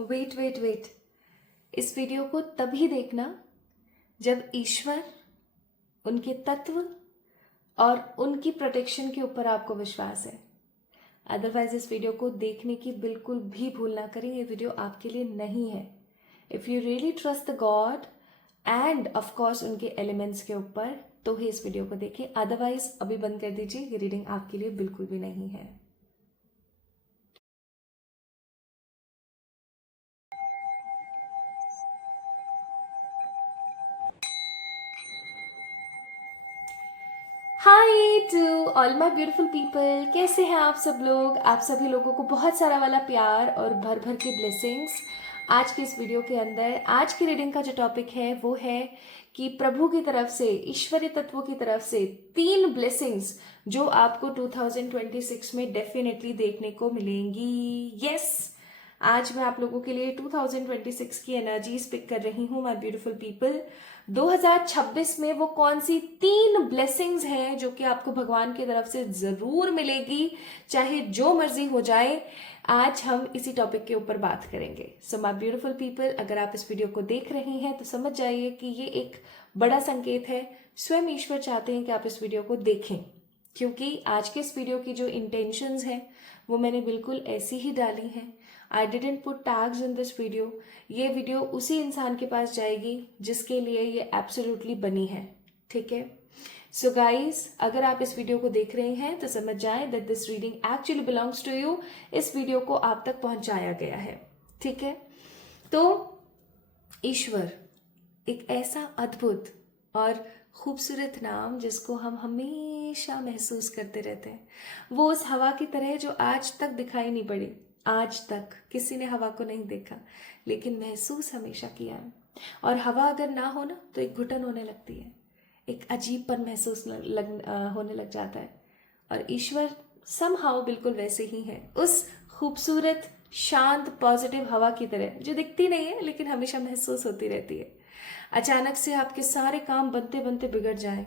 Wait wait wait, इस वीडियो को तभी देखना जब ईश्वर, उनके तत्व और उनकी प्रोटेक्शन के ऊपर आपको विश्वास है। अदरवाइज इस वीडियो को देखने की बिल्कुल भी भूल ना करें, ये वीडियो आपके लिए नहीं है। If you really trust the God end of course उनके एलिमेंट्स के ऊपर, तो ही इस वीडियो को देखें। अदरवाइज अभी बंद कर दीजिए, ये रीडिंग आपके लिए बिल्कुल भी नहीं है। Hi to all my beautiful people, कैसे हैं आप सब लोग। आप सभी लोगों को बहुत सारा वाला प्यार और भर भर के ब्लेसिंग्स। आज की इस वीडियो के अंदर आज की रीडिंग का जो टॉपिक है वो है कि प्रभु की तरफ से, ईश्वरीय तत्वों की तरफ से 3 ब्लेसिंग्स जो आपको 2026 में डेफिनेटली देखने को मिलेंगी। यस, आज मैं आप लोगों के लिए 2026 की एनर्जीज पिक कर रही हूँ माय ब्यूटीफुल पीपल। 2026 में वो कौन सी 3 ब्लेसिंग्स हैं जो कि आपको भगवान की तरफ से जरूर मिलेगी, चाहे जो मर्जी हो जाए। आज हम इसी टॉपिक के ऊपर बात करेंगे। सो माय ब्यूटीफुल पीपल, अगर आप इस वीडियो को देख रही हैं तो समझ जाइए कि ये एक बड़ा संकेत है। स्वयं ईश्वर चाहते हैं कि आप इस वीडियो को देखें, क्योंकि आज के इस वीडियो की जो इंटेंशंस हैं वो मैंने बिल्कुल ऐसी ही डाली हैं। I didn't put tags in this video. ये वीडियो उसी इंसान के पास जाएगी जिसके लिए ये एब्सोल्युटली बनी है, ठीक है। सो गाइज, अगर आप इस वीडियो को देख रहे हैं तो समझ जाएं that this reading actually belongs to you. इस वीडियो को आप तक पहुंचाया गया है, ठीक है। तो ईश्वर एक ऐसा अद्भुत और खूबसूरत नाम जिसको हम हमेशा महसूस करते रहते हैं। वो उस हवा की तरह जो आज तक दिखाई नहीं पड़ी। आज तक किसी ने हवा को नहीं देखा, लेकिन महसूस हमेशा किया है। और हवा अगर ना हो ना तो एक घुटन होने लगती है, एक अजीबपन महसूस होने लग जाता है। और ईश्वर समहाउ बिल्कुल वैसे ही है, उस खूबसूरत शांत पॉजिटिव हवा की तरह जो दिखती नहीं है लेकिन हमेशा महसूस होती रहती है। अचानक से आपके सारे काम बनते बनते बिगड़ जाए,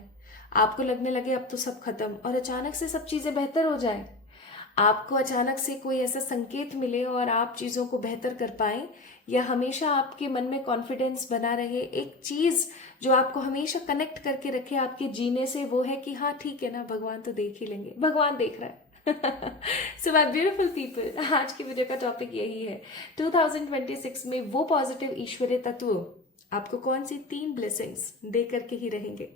आपको लगने लगे अब तो सब खत्म, और अचानक से सब चीजें बेहतर हो जाए। आपको अचानक से कोई ऐसा संकेत मिले और आप चीजों को बेहतर कर पाए, या हमेशा आपके मन में कॉन्फिडेंस बना रहे। एक चीज जो आपको हमेशा कनेक्ट करके रखे आपके जीने से, वो है कि हाँ ठीक है ना, भगवान तो देख ही लेंगे, भगवान देख रहा है। सो माय ब्यूटीफुल पीपल, आज की वीडियो का टॉपिक यही है। 2026 में वो पॉजिटिव ईश्वरीय तत्व आपको कौन सी 3 ब्लेसिंग्स दे करके ही रहेंगे।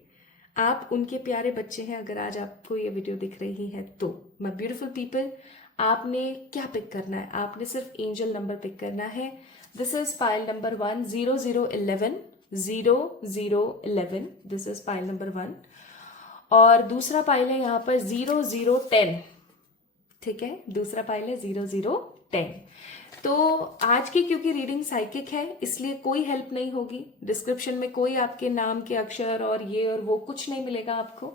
आप उनके प्यारे बच्चे हैं अगर आज आपको ये वीडियो दिख रही है तो। माय ब्यूटीफुल पीपल, आपने क्या पिक करना है? आपने सिर्फ एंजल नंबर पिक करना है। This is pile number 1, 0011, 0011। This is pile number 1। और दूसरा पाइल है यहाँ पर 0010, ठीक है। दूसरा पाइल है 0010। तो आज की क्योंकि रीडिंग साइकिक है, इसलिए कोई हेल्प नहीं होगी। डिस्क्रिप्शन में कोई आपके नाम के अक्षर और ये और वो कुछ नहीं मिलेगा आपको।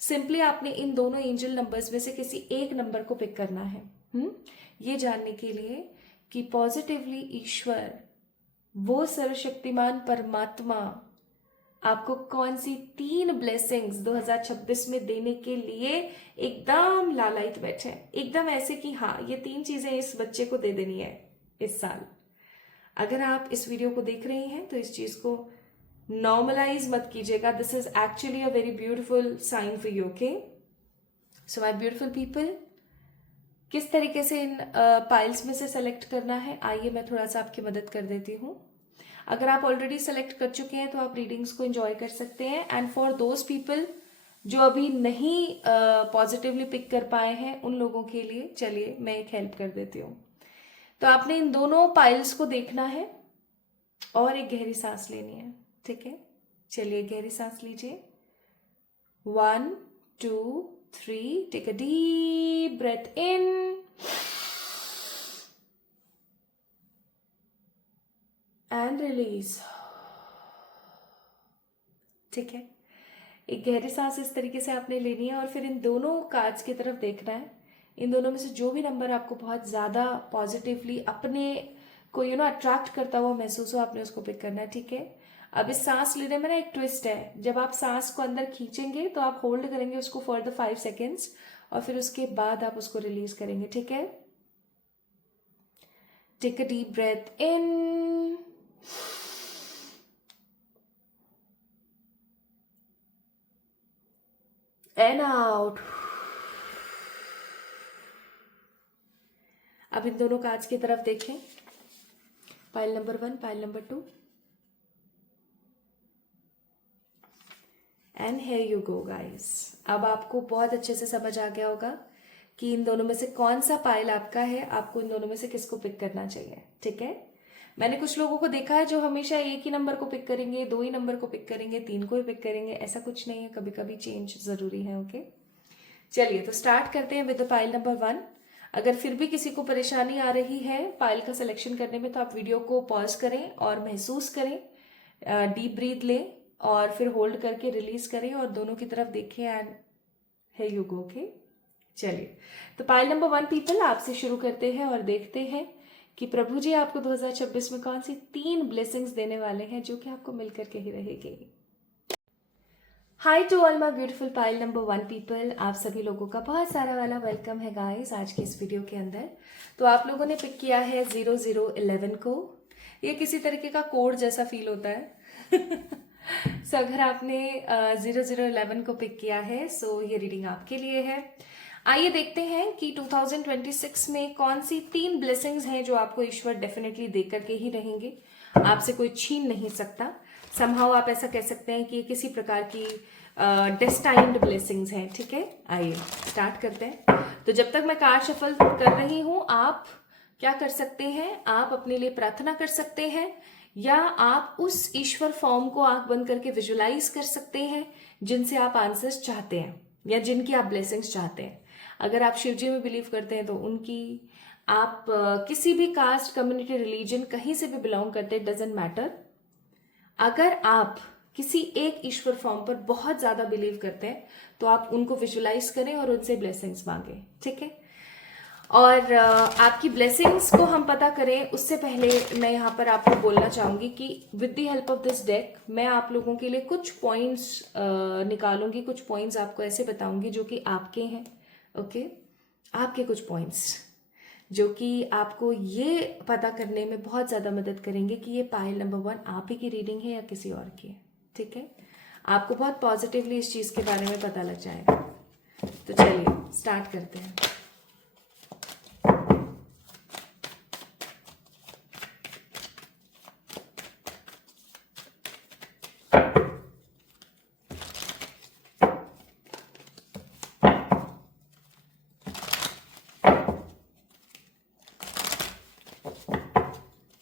सिंपली आपने इन दोनों एंजल नंबर्स में से किसी एक नंबर को पिक करना है, ये जानने के लिए कि पॉजिटिवली ईश्वर, वो सर्वशक्तिमान परमात्मा, आपको कौन सी 3 ब्लेसिंग्स 2026 में देने के लिए एकदम लालायित बैठे हैं। एकदम ऐसे कि हाँ, ये 3 चीजें इस बच्चे को दे देनी है इस साल। अगर आप इस वीडियो को देख रहे हैं तो इस चीज को नॉर्मलाइज मत कीजिएगा। This is actually a very beautiful sign for you, okay. So my beautiful people, किस तरीके से इन पाइल्स में से सेलेक्ट करना है, आइए मैं थोड़ा सा आपकी मदद कर देती हूँ। अगर आप ऑलरेडी सेलेक्ट कर चुके हैं तो आप रीडिंग्स को एंजॉय कर सकते हैं। एंड फॉर दोज पीपल जो अभी नहीं पॉजिटिवली पिक कर पाए हैं, उन लोगों के लिए चलिए मैं एक हेल्प कर देती हूँ। तो आपने इन दोनों पाइल्स को देखना है और एक गहरी सांस लेनी है, ठीक है। चलिए गहरी सांस लीजिए। 1 2 3, take a deep breath in and release, ठीक है। एक गहरी सांस इस तरीके से आपने लेनी है और फिर इन दोनों कार्ड्स की तरफ देखना है। इन दोनों में से जो भी नंबर आपको बहुत ज्यादा पॉजिटिवली अपने को अट्रैक्ट करता हुआ महसूस हो, आपने उसको पिक करना है, ठीक है। अब इस सांस लेने में ना एक ट्विस्ट है। जब आप सांस को अंदर खींचेंगे तो आप होल्ड करेंगे उसको फॉर द 5 सेकेंड्स और फिर उसके बाद आप उसको रिलीज करेंगे, ठीक है। Take a deep breath in and out. अब इन दोनों कार्ड्स की तरफ देखें, pile number 1, pile number 2, and here you go guys. अब आपको बहुत अच्छे से समझ आ गया होगा कि इन दोनों में से कौन सा पाइल आपका है, आपको इन दोनों में से किसको पिक करना चाहिए। ठीक है, मैंने कुछ लोगों को देखा है जो हमेशा एक ही नंबर को पिक करेंगे, 2 ही नंबर को पिक करेंगे, 3 को ही पिक करेंगे। ऐसा कुछ नहीं है, कभी कभी चेंज जरूरी है। ओके, चलिए तो स्टार्ट करते हैं विद पाइल नंबर 1। अगर फिर भी किसी को परेशानी आ रही है पाइल का सिलेक्शन करने में, तो आप वीडियो को पॉज करें और महसूस करें, डीप ब्रीथ लें और फिर होल्ड करके रिलीज करें और दोनों की तरफ देखें and here you go. Okay, चलिए तो पाइल नंबर 1 पीपल, आपसे शुरू करते हैं और देखते हैं कि प्रभु जी आपको 2026 में कौन सी 3 ब्लेसिंग्स देने वाले हैं जो कि आपको मिलकर के ही रहेगी। Hi to all my beautiful pile number 1 people, आप सभी लोगों का बहुत सारा वाला वेलकम है गाइस आज के इस वीडियो के अंदर। तो आप लोगों ने पिक किया है 0011 को। ये किसी तरीके का कोड जैसा फील होता है सो अगर आपने 0011 को पिक किया है, सो ये रीडिंग आपके लिए है। आइए देखते हैं कि 2026 में कौन सी 3 ब्लेसिंग्स हैं जो आपको ईश्वर डेफिनेटली दे करके ही रहेंगे, आपसे कोई छीन नहीं सकता। समहाउ आप ऐसा कह सकते हैं कि ये किसी प्रकार की डेस्टाइन्ड ब्लेसिंग्स हैं। ठीक है, आइए स्टार्ट करते हैं। तो जब तक मैं कार्ड शफल कर रही हूं, आप क्या कर सकते हैं, आप अपने लिए प्रार्थना कर सकते हैं या आप उस ईश्वर फॉर्म को आंख बंद करके विजुलाइज कर सकते हैं जिनसे आप आंसर्स चाहते हैं या जिनकी आप ब्लेसिंग्स चाहते हैं। अगर आप शिव जी में बिलीव करते हैं तो उनकी, आप किसी भी कास्ट, कम्युनिटी, रिलीजन कहीं से भी बिलोंग करते हैं, डजेंट मैटर। अगर आप किसी एक ईश्वर फॉर्म पर बहुत ज्यादा बिलीव करते हैं तो आप उनको विजुलाइज करें और उनसे ब्लेसिंग्स मांगे। ठीक है, और आपकी ब्लेसिंग्स को हम पता करें उससे पहले मैं यहाँ पर आपको बोलना चाहूंगी कि with the help of this deck मैं आप लोगों के लिए कुछ पॉइंट्स निकालूंगी, कुछ पॉइंट्स आपको ऐसे बताऊंगी जो कि आपके हैं। ओके, आपके कुछ पॉइंट्स जो कि आपको ये पता करने में बहुत ज़्यादा मदद करेंगे कि ये पाइल नंबर 1 आप ही की रीडिंग है या किसी और की है। ठीक है, आपको बहुत पॉजिटिवली इस चीज़ के बारे में पता लग जाएगा। तो चलिए स्टार्ट करते हैं।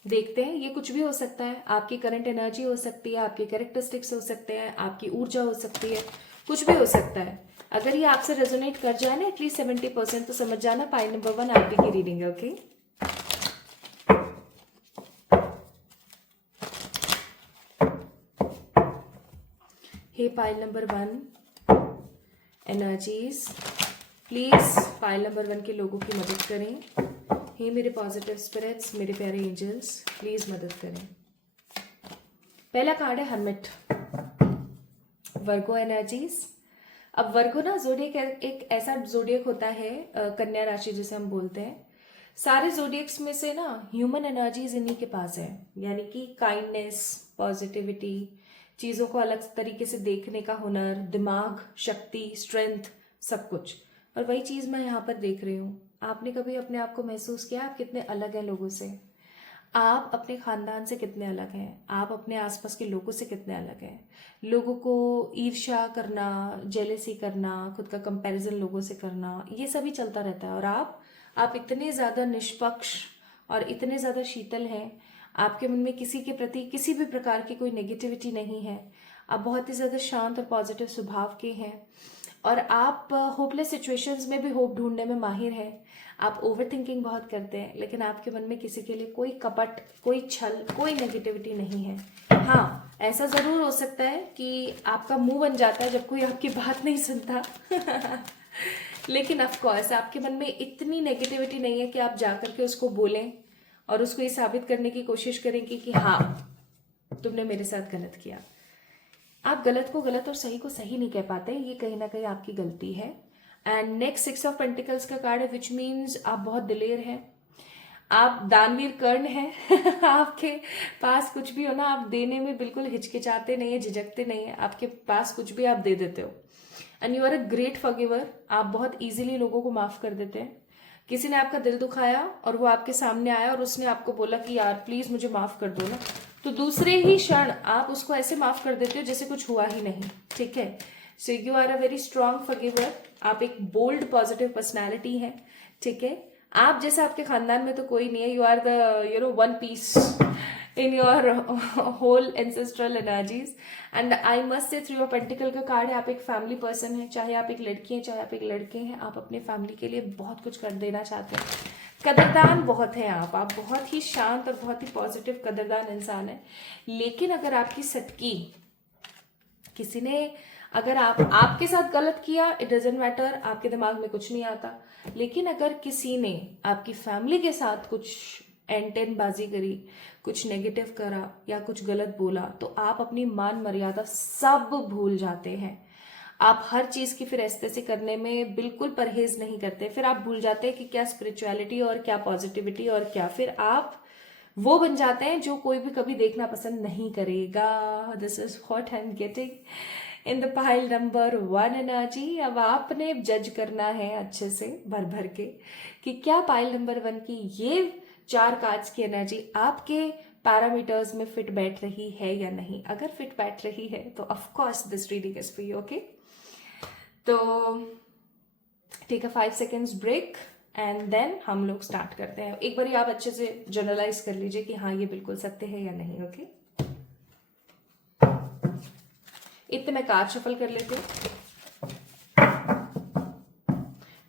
देखते हैं, ये कुछ भी हो सकता है, आपकी करंट एनर्जी हो सकती है, आपके कैरेक्टरिस्टिक्स हो सकते हैं, आपकी ऊर्जा हो सकती है, कुछ भी हो सकता है। अगर ये आपसे रेजोनेट कर जाए ना एटलीस्ट 70%, तो समझ जाना पाइल नंबर 1 आप ही की रीडिंग है। Okay, hey pile number 1 energies, please pile number 1 के लोगों की मदद करें। हे मेरे पॉजिटिव स्पिरिट्स, मेरे प्यारे एंजल्स, प्लीज मदद करें। पहला कार्ड है हर्मिट, वर्गो एनर्जीज। अब वर्गो ना जोडियक एक ऐसा जोडियक होता है, कन्या राशि जिसे हम बोलते हैं। सारे जोडियक्स में से ना ह्यूमन एनर्जीज इन्हीं के पास है, यानी कि काइंडनेस, पॉजिटिविटी, चीजों को अलग तरीके से देखने का हुनर, दिमाग, शक्ति, स्ट्रेंथ, सब कुछ। और वही चीज मैं यहाँ पर देख रही हूँ। आपने कभी अपने आप को महसूस किया आप कितने अलग हैं लोगों से? आप अपने खानदान से कितने अलग हैं? आप अपने आसपास के लोगों से कितने अलग हैं? लोगों को ईर्ष्या करना, जेलेसी करना, खुद का कंपैरिजन लोगों से करना, ये सभी चलता रहता है। और आप इतने ज़्यादा निष्पक्ष और इतने ज़्यादा शीतल हैं, आपके मन में किसी के प्रति किसी भी प्रकार की कोई नेगेटिविटी नहीं है। आप बहुत ही ज़्यादा शांत और पॉजिटिव स्वभाव के हैं और आप होपलेस सिचुएशंस में भी होप ढूंढने में माहिर हैं। आप ओवर थिंकिंग बहुत करते हैं, लेकिन आपके मन में किसी के लिए कोई कपट, कोई छल, कोई नेगेटिविटी नहीं है। हाँ, ऐसा ज़रूर हो सकता है कि आपका मुंह बन जाता है जब कोई आपकी बात नहीं सुनता लेकिन ऑफ कोर्स आपके मन में इतनी नेगेटिविटी नहीं है कि आप जाकर के उसको बोलें और उसको ये साबित करने की कोशिश करेंगे कि हाँ तुमने मेरे साथ गलत किया। आप गलत को गलत और सही को सही नहीं कह पाते, ये कहीं ना कहीं आपकी गलती है। एंड नेक्स्ट 6 ऑफ पेंटिकल्स का कार्ड है, विच मीन्स आप बहुत दिलेर हैं। आप दानवीर कर्ण हैं आपके पास कुछ भी हो ना, आप देने में बिल्कुल हिचकिचाते नहीं है, झिझकते नहीं है, आपके पास कुछ भी आप दे देते हो। And you are a great forgiver, आप बहुत इजीली लोगों को माफ कर देते हैं। किसी ने आपका दिल दुखाया और वो आपके सामने आया और उसने आपको बोला कि यार प्लीज मुझे माफ कर दो ना, तो दूसरे ही क्षण आप उसको ऐसे माफ कर देते हो जैसे कुछ हुआ ही नहीं। ठीक है, so you are a very strong forgiver, आप एक बोल्ड पॉजिटिव पर्सनैलिटी है। ठीक है, आप जैसे आपके खानदान में तो कोई नहीं है, you are the one piece in your whole ancestral energies. And I must say three of pentacle का कार्ड है, आप एक फैमिली पर्सन है, चाहे आप एक लड़की हैं चाहे आप एक लड़के हैं, आप अपने फैमिली के लिए बहुत कुछ कर देना चाहते हैं, कदरदान बहुत है आप बहुत ही शांत और बहुत ही पॉजिटिव कदरदान इंसान है। लेकिन अगर आपकी सटकी किसी ने, अगर आपके साथ गलत किया, इट डजेंट मैटर, आपके दिमाग में कुछ नहीं आता, लेकिन अगर किसी ने आपकी फैमिली के साथ कुछ एंटेन बाजी करी, कुछ नेगेटिव करा या कुछ गलत बोला, तो आप अपनी मान मर्यादा सब भूल जाते हैं। आप हर चीज की फिर ऐसे से करने में बिल्कुल परहेज नहीं करते, फिर आप भूल जाते हैं कि क्या स्पिरिचुअलिटी और क्या पॉजिटिविटी और क्या, फिर आप वो बन जाते हैं जो कोई भी कभी देखना पसंद नहीं करेगा। This is what I am getting in the pile number 1 energy. अब आपने जज करना है अच्छे से भर भर के कि क्या पाइल नंबर 1 की ये 4 कार्ड्स की एनर्जी आपके पैरामीटर्स में फिट बैठ रही है या नहीं। अगर फिट बैठ रही है तो of course this reading is for you. Okay, तो take a 5 seconds break and then हम लोग स्टार्ट करते हैं। एक बार आप अच्छे से जनरलाइज कर लीजिए कि हाँ ये बिल्कुल सत्य है या नहीं। ओके, इतने मैं कार्ड शफल कर लेती हूँ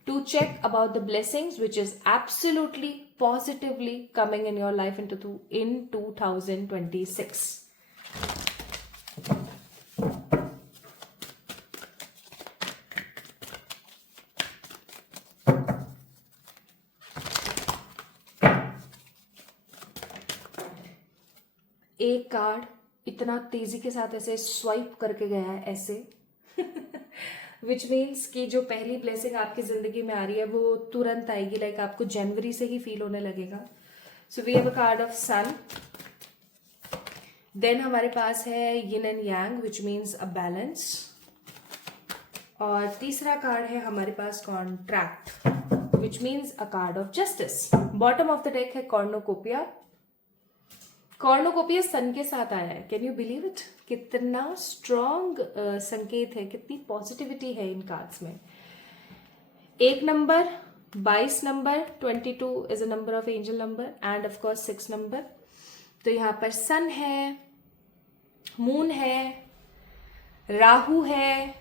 to check about the blessings which is absolutely positively coming in your life in 2026. एक कार्ड इतना तेजी के साथ ऐसे स्वाइप करके गया है ऐसे विच मीन्स कि जो पहली ब्लेसिंग आपकी जिंदगी में आ रही है वो तुरंत आएगी, लाइक आपको जनवरी से ही फील होने लगेगा। So we have a card of sun, then हमारे पास है yin and yang which means a balance, और तीसरा कार्ड है हमारे पास contract which means a card of justice. Bottom of the deck है कॉर्नोकोपिया। कॉर्नोकोपिया सन के साथ आया है, कैन यू बिलीव इट? कितना स्ट्रॉन्ग संकेत है, कितनी पॉजिटिविटी है इन कार्ड्स में। 1 number, 22 number, 22 is a number of angel number end of course 6 number. तो यहाँ पर सन है, मून है, राहु है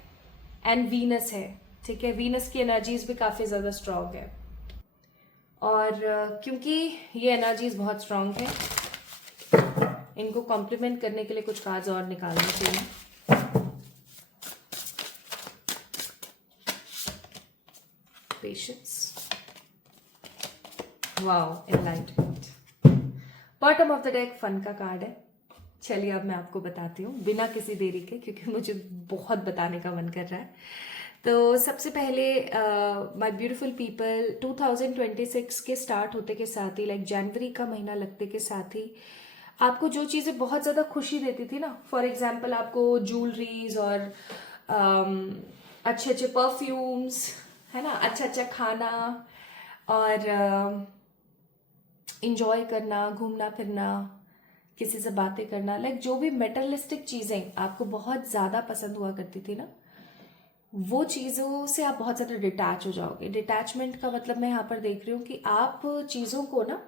एंड वीनस है। ठीक है, वीनस की एनर्जीज भी काफी ज्यादा स्ट्रांग है, और क्योंकि ये एनर्जीज बहुत स्ट्रांग है, इनको कॉम्प्लीमेंट करने के लिए कुछ कार्ड्स और निकालने चाहिए। Patience, wow, enlightenment. Bottom of the deck fun का कार्ड है। चलिए अब मैं आपको बताती हूँ बिना किसी देरी के, क्योंकि मुझे बहुत बताने का मन कर रहा है। तो सबसे पहले माय ब्यूटीफुल पीपल, 2026 के स्टार्ट होते के साथ ही, लाइक जनवरी का महीना लगते के साथ ही आपको जो चीज़ें बहुत ज़्यादा खुशी देती थी ना, फॉर एग्जाम्पल आपको ज्वेलरीज और अच्छे अच्छे परफ्यूम्स, है ना, अच्छा अच्छा खाना और इंजॉय करना, घूमना फिरना, किसी से बातें करना, लाइक जो भी मेटरलिस्टिक चीज़ें आपको बहुत ज़्यादा पसंद हुआ करती थी ना, वो चीज़ों से आप बहुत ज़्यादा डिटैच हो जाओगे। डिटैचमेंट का मतलब मैं यहाँ पर देख रही हूँ कि आप चीज़ों को ना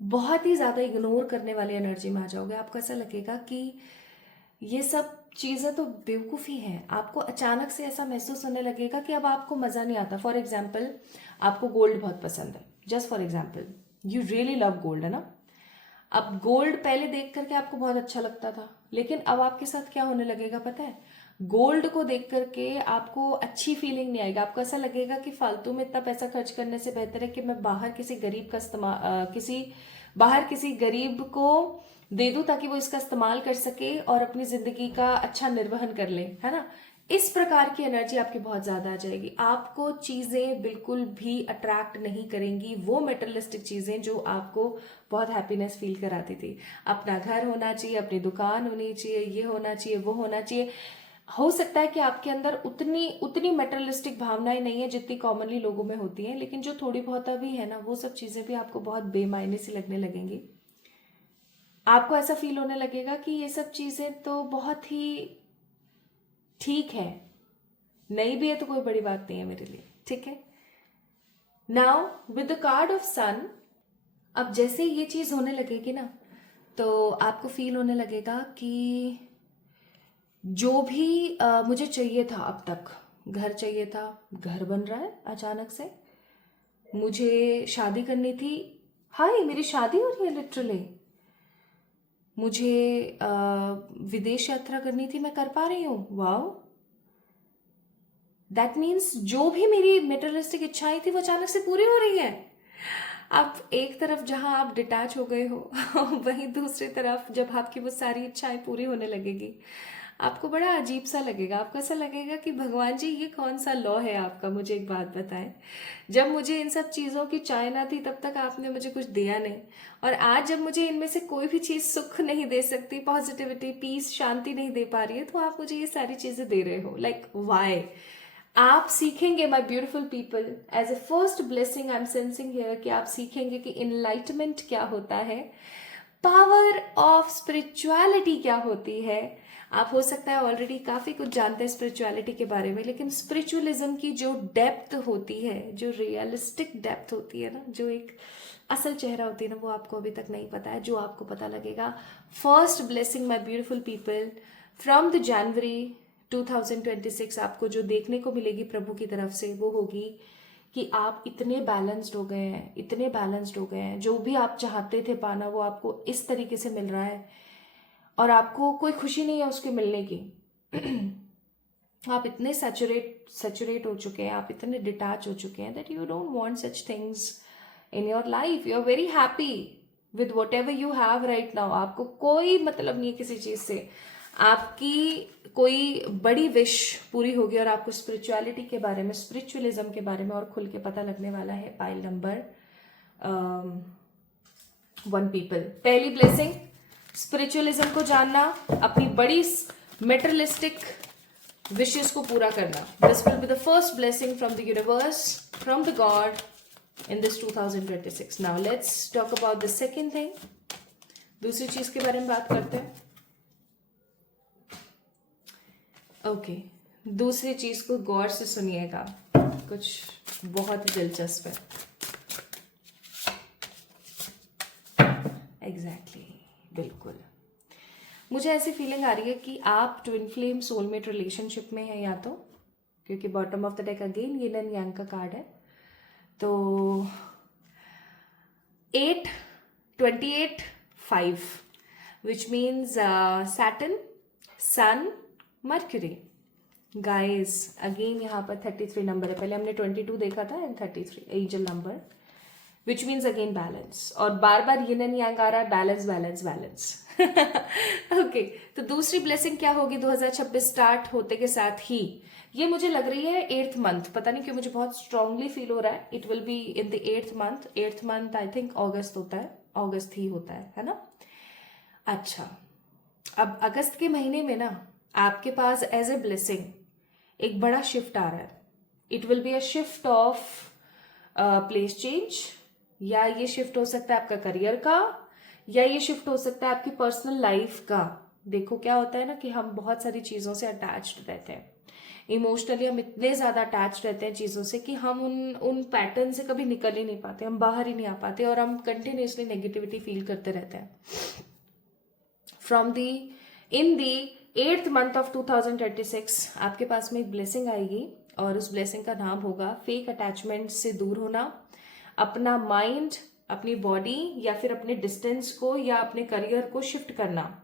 बहुत ही ज़्यादा इग्नोर करने वाली एनर्जी में आ जाओगे। आपको ऐसा लगेगा कि ये सब चीज़ें तो बेवकूफ़ी हैं। आपको अचानक से ऐसा महसूस होने लगेगा कि अब आपको मज़ा नहीं आता। फॉर एग्जाम्पल, आपको गोल्ड बहुत पसंद है, just for example you really love gold, है ना। अब गोल्ड पहले देख करके आपको बहुत अच्छा लगता था, लेकिन अब आपके साथ क्या होने लगेगा पता है? गोल्ड को देख करके आपको अच्छी फीलिंग नहीं आएगी। आपको ऐसा लगेगा कि फालतू में इतना पैसा खर्च करने से बेहतर है कि मैं बाहर किसी गरीब का किसी गरीब को दे दूं ताकि वो इसका इस्तेमाल कर सके और अपनी जिंदगी का अच्छा निर्वहन कर ले, है ना। इस प्रकार की एनर्जी आपकी बहुत ज्यादा आ जाएगी। आपको चीजें बिल्कुल भी अट्रैक्ट नहीं करेंगी, वो मेटेरियलिस्टिक चीजें जो आपको बहुत हैप्पीनेस फील कराती थी। अपना घर होना चाहिए, अपनी दुकान होनी चाहिए, ये होना चाहिए, वो होना चाहिए। हो सकता है कि आपके अंदर उतनी उतनी मेटेरियलिस्टिक भावनाएं नहीं है जितनी कॉमनली लोगों में होती हैं, लेकिन जो थोड़ी बहुत अभी है ना, वो सब चीजें भी आपको बहुत बेमायने सी लगने लगेंगी। आपको ऐसा फील होने लगेगा कि ये सब चीजें तो बहुत ही ठीक है, नहीं भी है तो कोई बड़ी बात नहीं है मेरे लिए, ठीक है। Now with the card of sun, अब जैसे ये चीज होने लगेगी ना, तो आपको फील होने लगेगा कि जो भी मुझे चाहिए था अब तक, घर चाहिए था, घर बन रहा है अचानक से। मुझे शादी करनी थी, हाय मेरी शादी हो रही है लिटरली। मुझे विदेश यात्रा करनी थी, मैं कर पा रही हूँ, वाओ। दैट मीन्स जो भी मेरी मेटेरियलिस्टिक इच्छाएं थी वो अचानक से पूरी हो रही है। अब एक तरफ जहां आप डिटैच हो गए हो वहीं दूसरी तरफ जब आपकी वो सारी इच्छाएं पूरी होने लगेगी, आपको बड़ा अजीब सा लगेगा। आपको ऐसा लगेगा कि भगवान जी ये कौन सा लॉ है आपका, मुझे एक बात बताएं। जब मुझे इन सब चीज़ों की चाय ना थी तब तक आपने मुझे कुछ दिया नहीं, और आज जब मुझे इनमें से कोई भी चीज़ सुख नहीं दे सकती, पॉजिटिविटी, पीस, शांति नहीं दे पा रही है, तो आप मुझे ये सारी चीज़ें दे रहे हो। Like why? आप सीखेंगे my beautiful people, as a first blessing I am sensing here कि आप सीखेंगे कि इनलाइटमेंट क्या होता है, पावर ऑफ स्पिरिचुअलिटी क्या होती है। आप हो सकता है ऑलरेडी काफी कुछ जानते हैं स्पिरिचुअलिटी के बारे में, लेकिन स्पिरिचुअलिज्म की जो डेप्थ होती है, जो रियलिस्टिक डेप्थ होती है ना, जो एक असल चेहरा होती है ना, वो आपको अभी तक नहीं पता है, जो आपको पता लगेगा। First blessing my beautiful people from the January 2026 आपको जो देखने को मिलेगी प्रभु की तरफ से, वो होगी कि आप इतने बैलेंस्ड हो गए हैं, इतने बैलेंस्ड हो गए हैं। जो भी आप चाहते थे पाना वो आपको इस तरीके से मिल रहा है, और आपको कोई खुशी नहीं है उसके मिलने की। आप इतने सैचुरेट हो चुके हैं, आप इतने डिटैच हो चुके हैं that you don't want such things in your life. You are very happy with whatever you have right now. आपको कोई मतलब नहीं है किसी चीज से। आपकी कोई बड़ी विश पूरी होगी और आपको स्पिरिचुअलिटी के बारे में, स्पिरिचुअलिज्म के बारे में और खुल के पता लगने वाला है। Pile number 1 people. पहली ब्लेसिंग, स्पिरिचुअलिज्म को जानना, अपनी बड़ी मेटेरियलिस्टिक विशेस को पूरा करना। This will be the first blessing from the universe, from the God in this 2026. Now let's talk about the second thing. दूसरी चीज के बारे में बात करते हैं। ओके, दूसरी चीज को गौर से सुनिएगा, कुछ बहुत दिलचस्प है। एग्जैक्टली, बिल्कुल। मुझे ऐसी फीलिंग आ रही है कि आप ट्विन फ्लेम सोलमेट रिलेशनशिप में है, या तो, क्योंकि bottom of the deck again yin and yang का कार्ड है। तो 8, 28, 5 which means Saturn, sun, Mercury. Guys again यहाँ पर 33 नंबर है, पहले हमने 22 देखा था and 33 angel number, which means again balance. और बार बार यिन एंड यांग आ रहा है, बैलेंस बैलेंस बैलेंस। ओके, तो दूसरी ब्लेसिंग क्या होगी 2026 स्टार्ट होते के साथ ही? ये मुझे लग रही है 8th मंथ, पता नहीं क्यों मुझे बहुत स्ट्रांगली फील हो रहा है। It will be in the 8th month. 8th month I think अगस्त होता है, अगस्त ही होता है ना? अच्छा, अब अगस्त के महीने में ना आपके पास एज ए ब्लेसिंग एक बड़ा शिफ्ट आ रहा है। It will be a shift of place change, या ये शिफ्ट हो सकता है आपका करियर का, या ये शिफ्ट हो सकता है आपकी पर्सनल लाइफ का। देखो क्या होता है ना कि हम बहुत सारी चीजों से अटैच्ड रहते हैं, इमोशनली हम इतने ज्यादा अटैच रहते हैं चीजों से कि हम उन पैटर्न से कभी निकल ही नहीं पाते, हम बाहर ही नहीं आ पाते, और हम कंटिन्यूसली नेगेटिविटी फील करते रहते हैं। From the in the 8th month of 2026 आपके पास में एक ब्लेसिंग आएगी, और उस ब्लेसिंग का नाम होगा फेक अटैचमेंट से दूर होना, अपना माइंड, अपनी बॉडी या फिर अपने डिस्टेंस को या अपने करियर को शिफ्ट करना।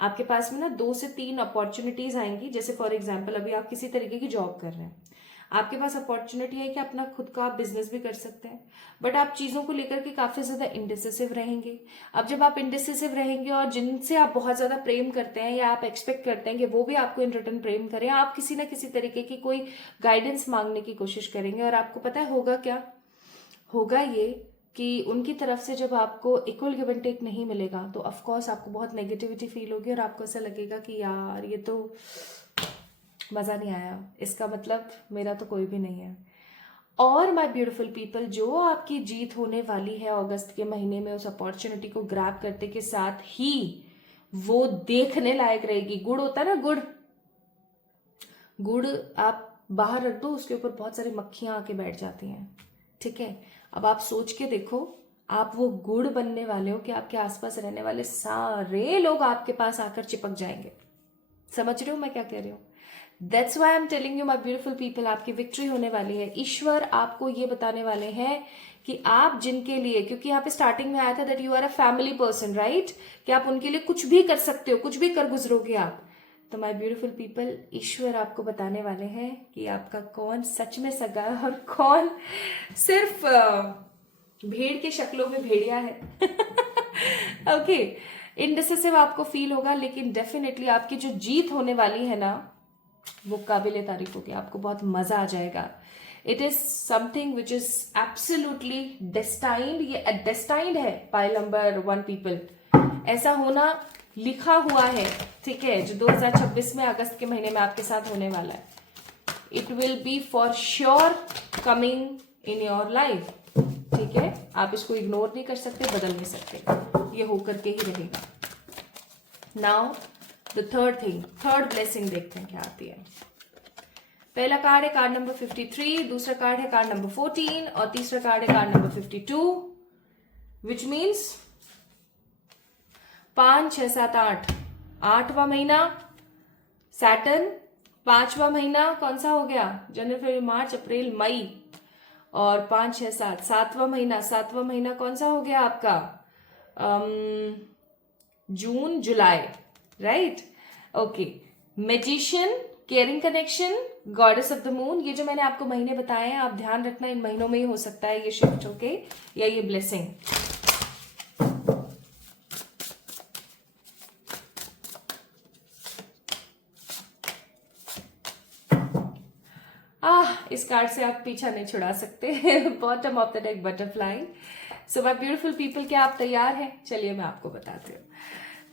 आपके पास में ना 2 से 3 अपॉर्चुनिटीज आएंगी। जैसे फॉर एग्जाम्पल अभी आप किसी तरीके की जॉब कर रहे हैं, आपके पास अपॉर्चुनिटी है कि अपना खुद का आप बिजनेस भी कर सकते हैं, बट आप चीज़ों को लेकर के काफ़ी ज़्यादा इंडिसिसिव रहेंगे। अब जब आप इंडिसिसिव रहेंगे और जिनसे आप बहुत ज़्यादा प्रेम करते हैं या आप एक्सपेक्ट करते हैं कि वो भी आपको इन रिटर्न प्रेम करें, आप किसी ना किसी तरीके की कोई गाइडेंस मांगने की कोशिश करेंगे। और आपको पता है होगा क्या? होगा ये कि उनकी तरफ से जब आपको इक्वल गिव एंड टेक नहीं मिलेगा तो ऑफ कोर्स आपको बहुत नेगेटिविटी फील होगी और आपको ऐसा लगेगा कि यार ये तो मज़ा नहीं आया, इसका मतलब मेरा तो कोई भी नहीं है। और माय ब्यूटीफुल पीपल, जो आपकी जीत होने वाली है अगस्त के महीने में, उस अपॉर्चुनिटी को ग्रैब करते के साथ ही वो देखने लायक रहेगी। गुड़ होता है ना, गुड़ आप बाहर रख दो, उसके ऊपर बहुत सारी मक्खियां आके बैठ जाती हैं, ठीक है। अब आप सोच के देखो, आप वो गुड़ बनने वाले हो कि आपके आसपास रहने वाले सारे लोग आपके पास आकर चिपक जाएंगे। समझ रहे हो मैं क्या कह रही हूँ? That's why I am telling you my beautiful people, आपकी विक्ट्री होने वाली है। ईश्वर आपको ये बताने वाले हैं कि आप जिनके लिए, क्योंकि यहाँ पे स्टार्टिंग में आया था that you are a family person, right, कि आप उनके लिए कुछ भी कर सकते हो, कुछ भी कर गुजरोगे आप। तो माय ब्यूटीफुल पीपल, ईश्वर आपको बताने वाले हैं कि आपका कौन सच में सगा है और कौन सिर्फ भेड़ के शक्लों में भेड़िया है। ओके, इनडिसिसिव आपको फील होगा, लेकिन डेफिनेटली आपकी जो जीत होने वाली है ना, वो काबिले तारीफ होगी, आपको बहुत मजा आ जाएगा। It is something which is absolutely destined. ये डेस्टाइंड है पाइल नंबर 1 पीपल, ऐसा होना लिखा हुआ है, ठीक है, जो 2026 में अगस्त के महीने में आपके साथ होने वाला है। It will B for sure coming in your life, ठीक है। आप इसको इग्नोर नहीं कर सकते, बदल नहीं सकते, ये होकर के ही रहेगा। नाउ द थर्ड ब्लेसिंग देखते हैं क्या आती है। पहला कार्ड है कार्ड नंबर 53, दूसरा कार्ड है कार्ड नंबर 14 और तीसरा कार्ड है कार्ड नंबर 52, विच मीन्स 5, 6, 7, 8, 8वां महीना सैटर्न, 5वां महीना कौन सा हो गया? जनवरी, फरवरी, मार्च, अप्रैल, मई, और 5, 6, 7, 7वां महीना, 7वां महीना कौन सा हो गया आपका? जून, जुलाई, right, okay. Magician, caring connection, goddess of the moon, ये जो मैंने आपको महीने बताए हैं, आप ध्यान रखना इन महीनों में ही हो सकता है ये शिफ्ट, ओके, या ये ब्लेसिंग। इस कार्ड से आप पीछा नहीं छुड़ा सकते। Bottom of the deck butterfly. So my beautiful people, क्या आप तैयार हैं? चलिए मैं आपको बताती हूँ।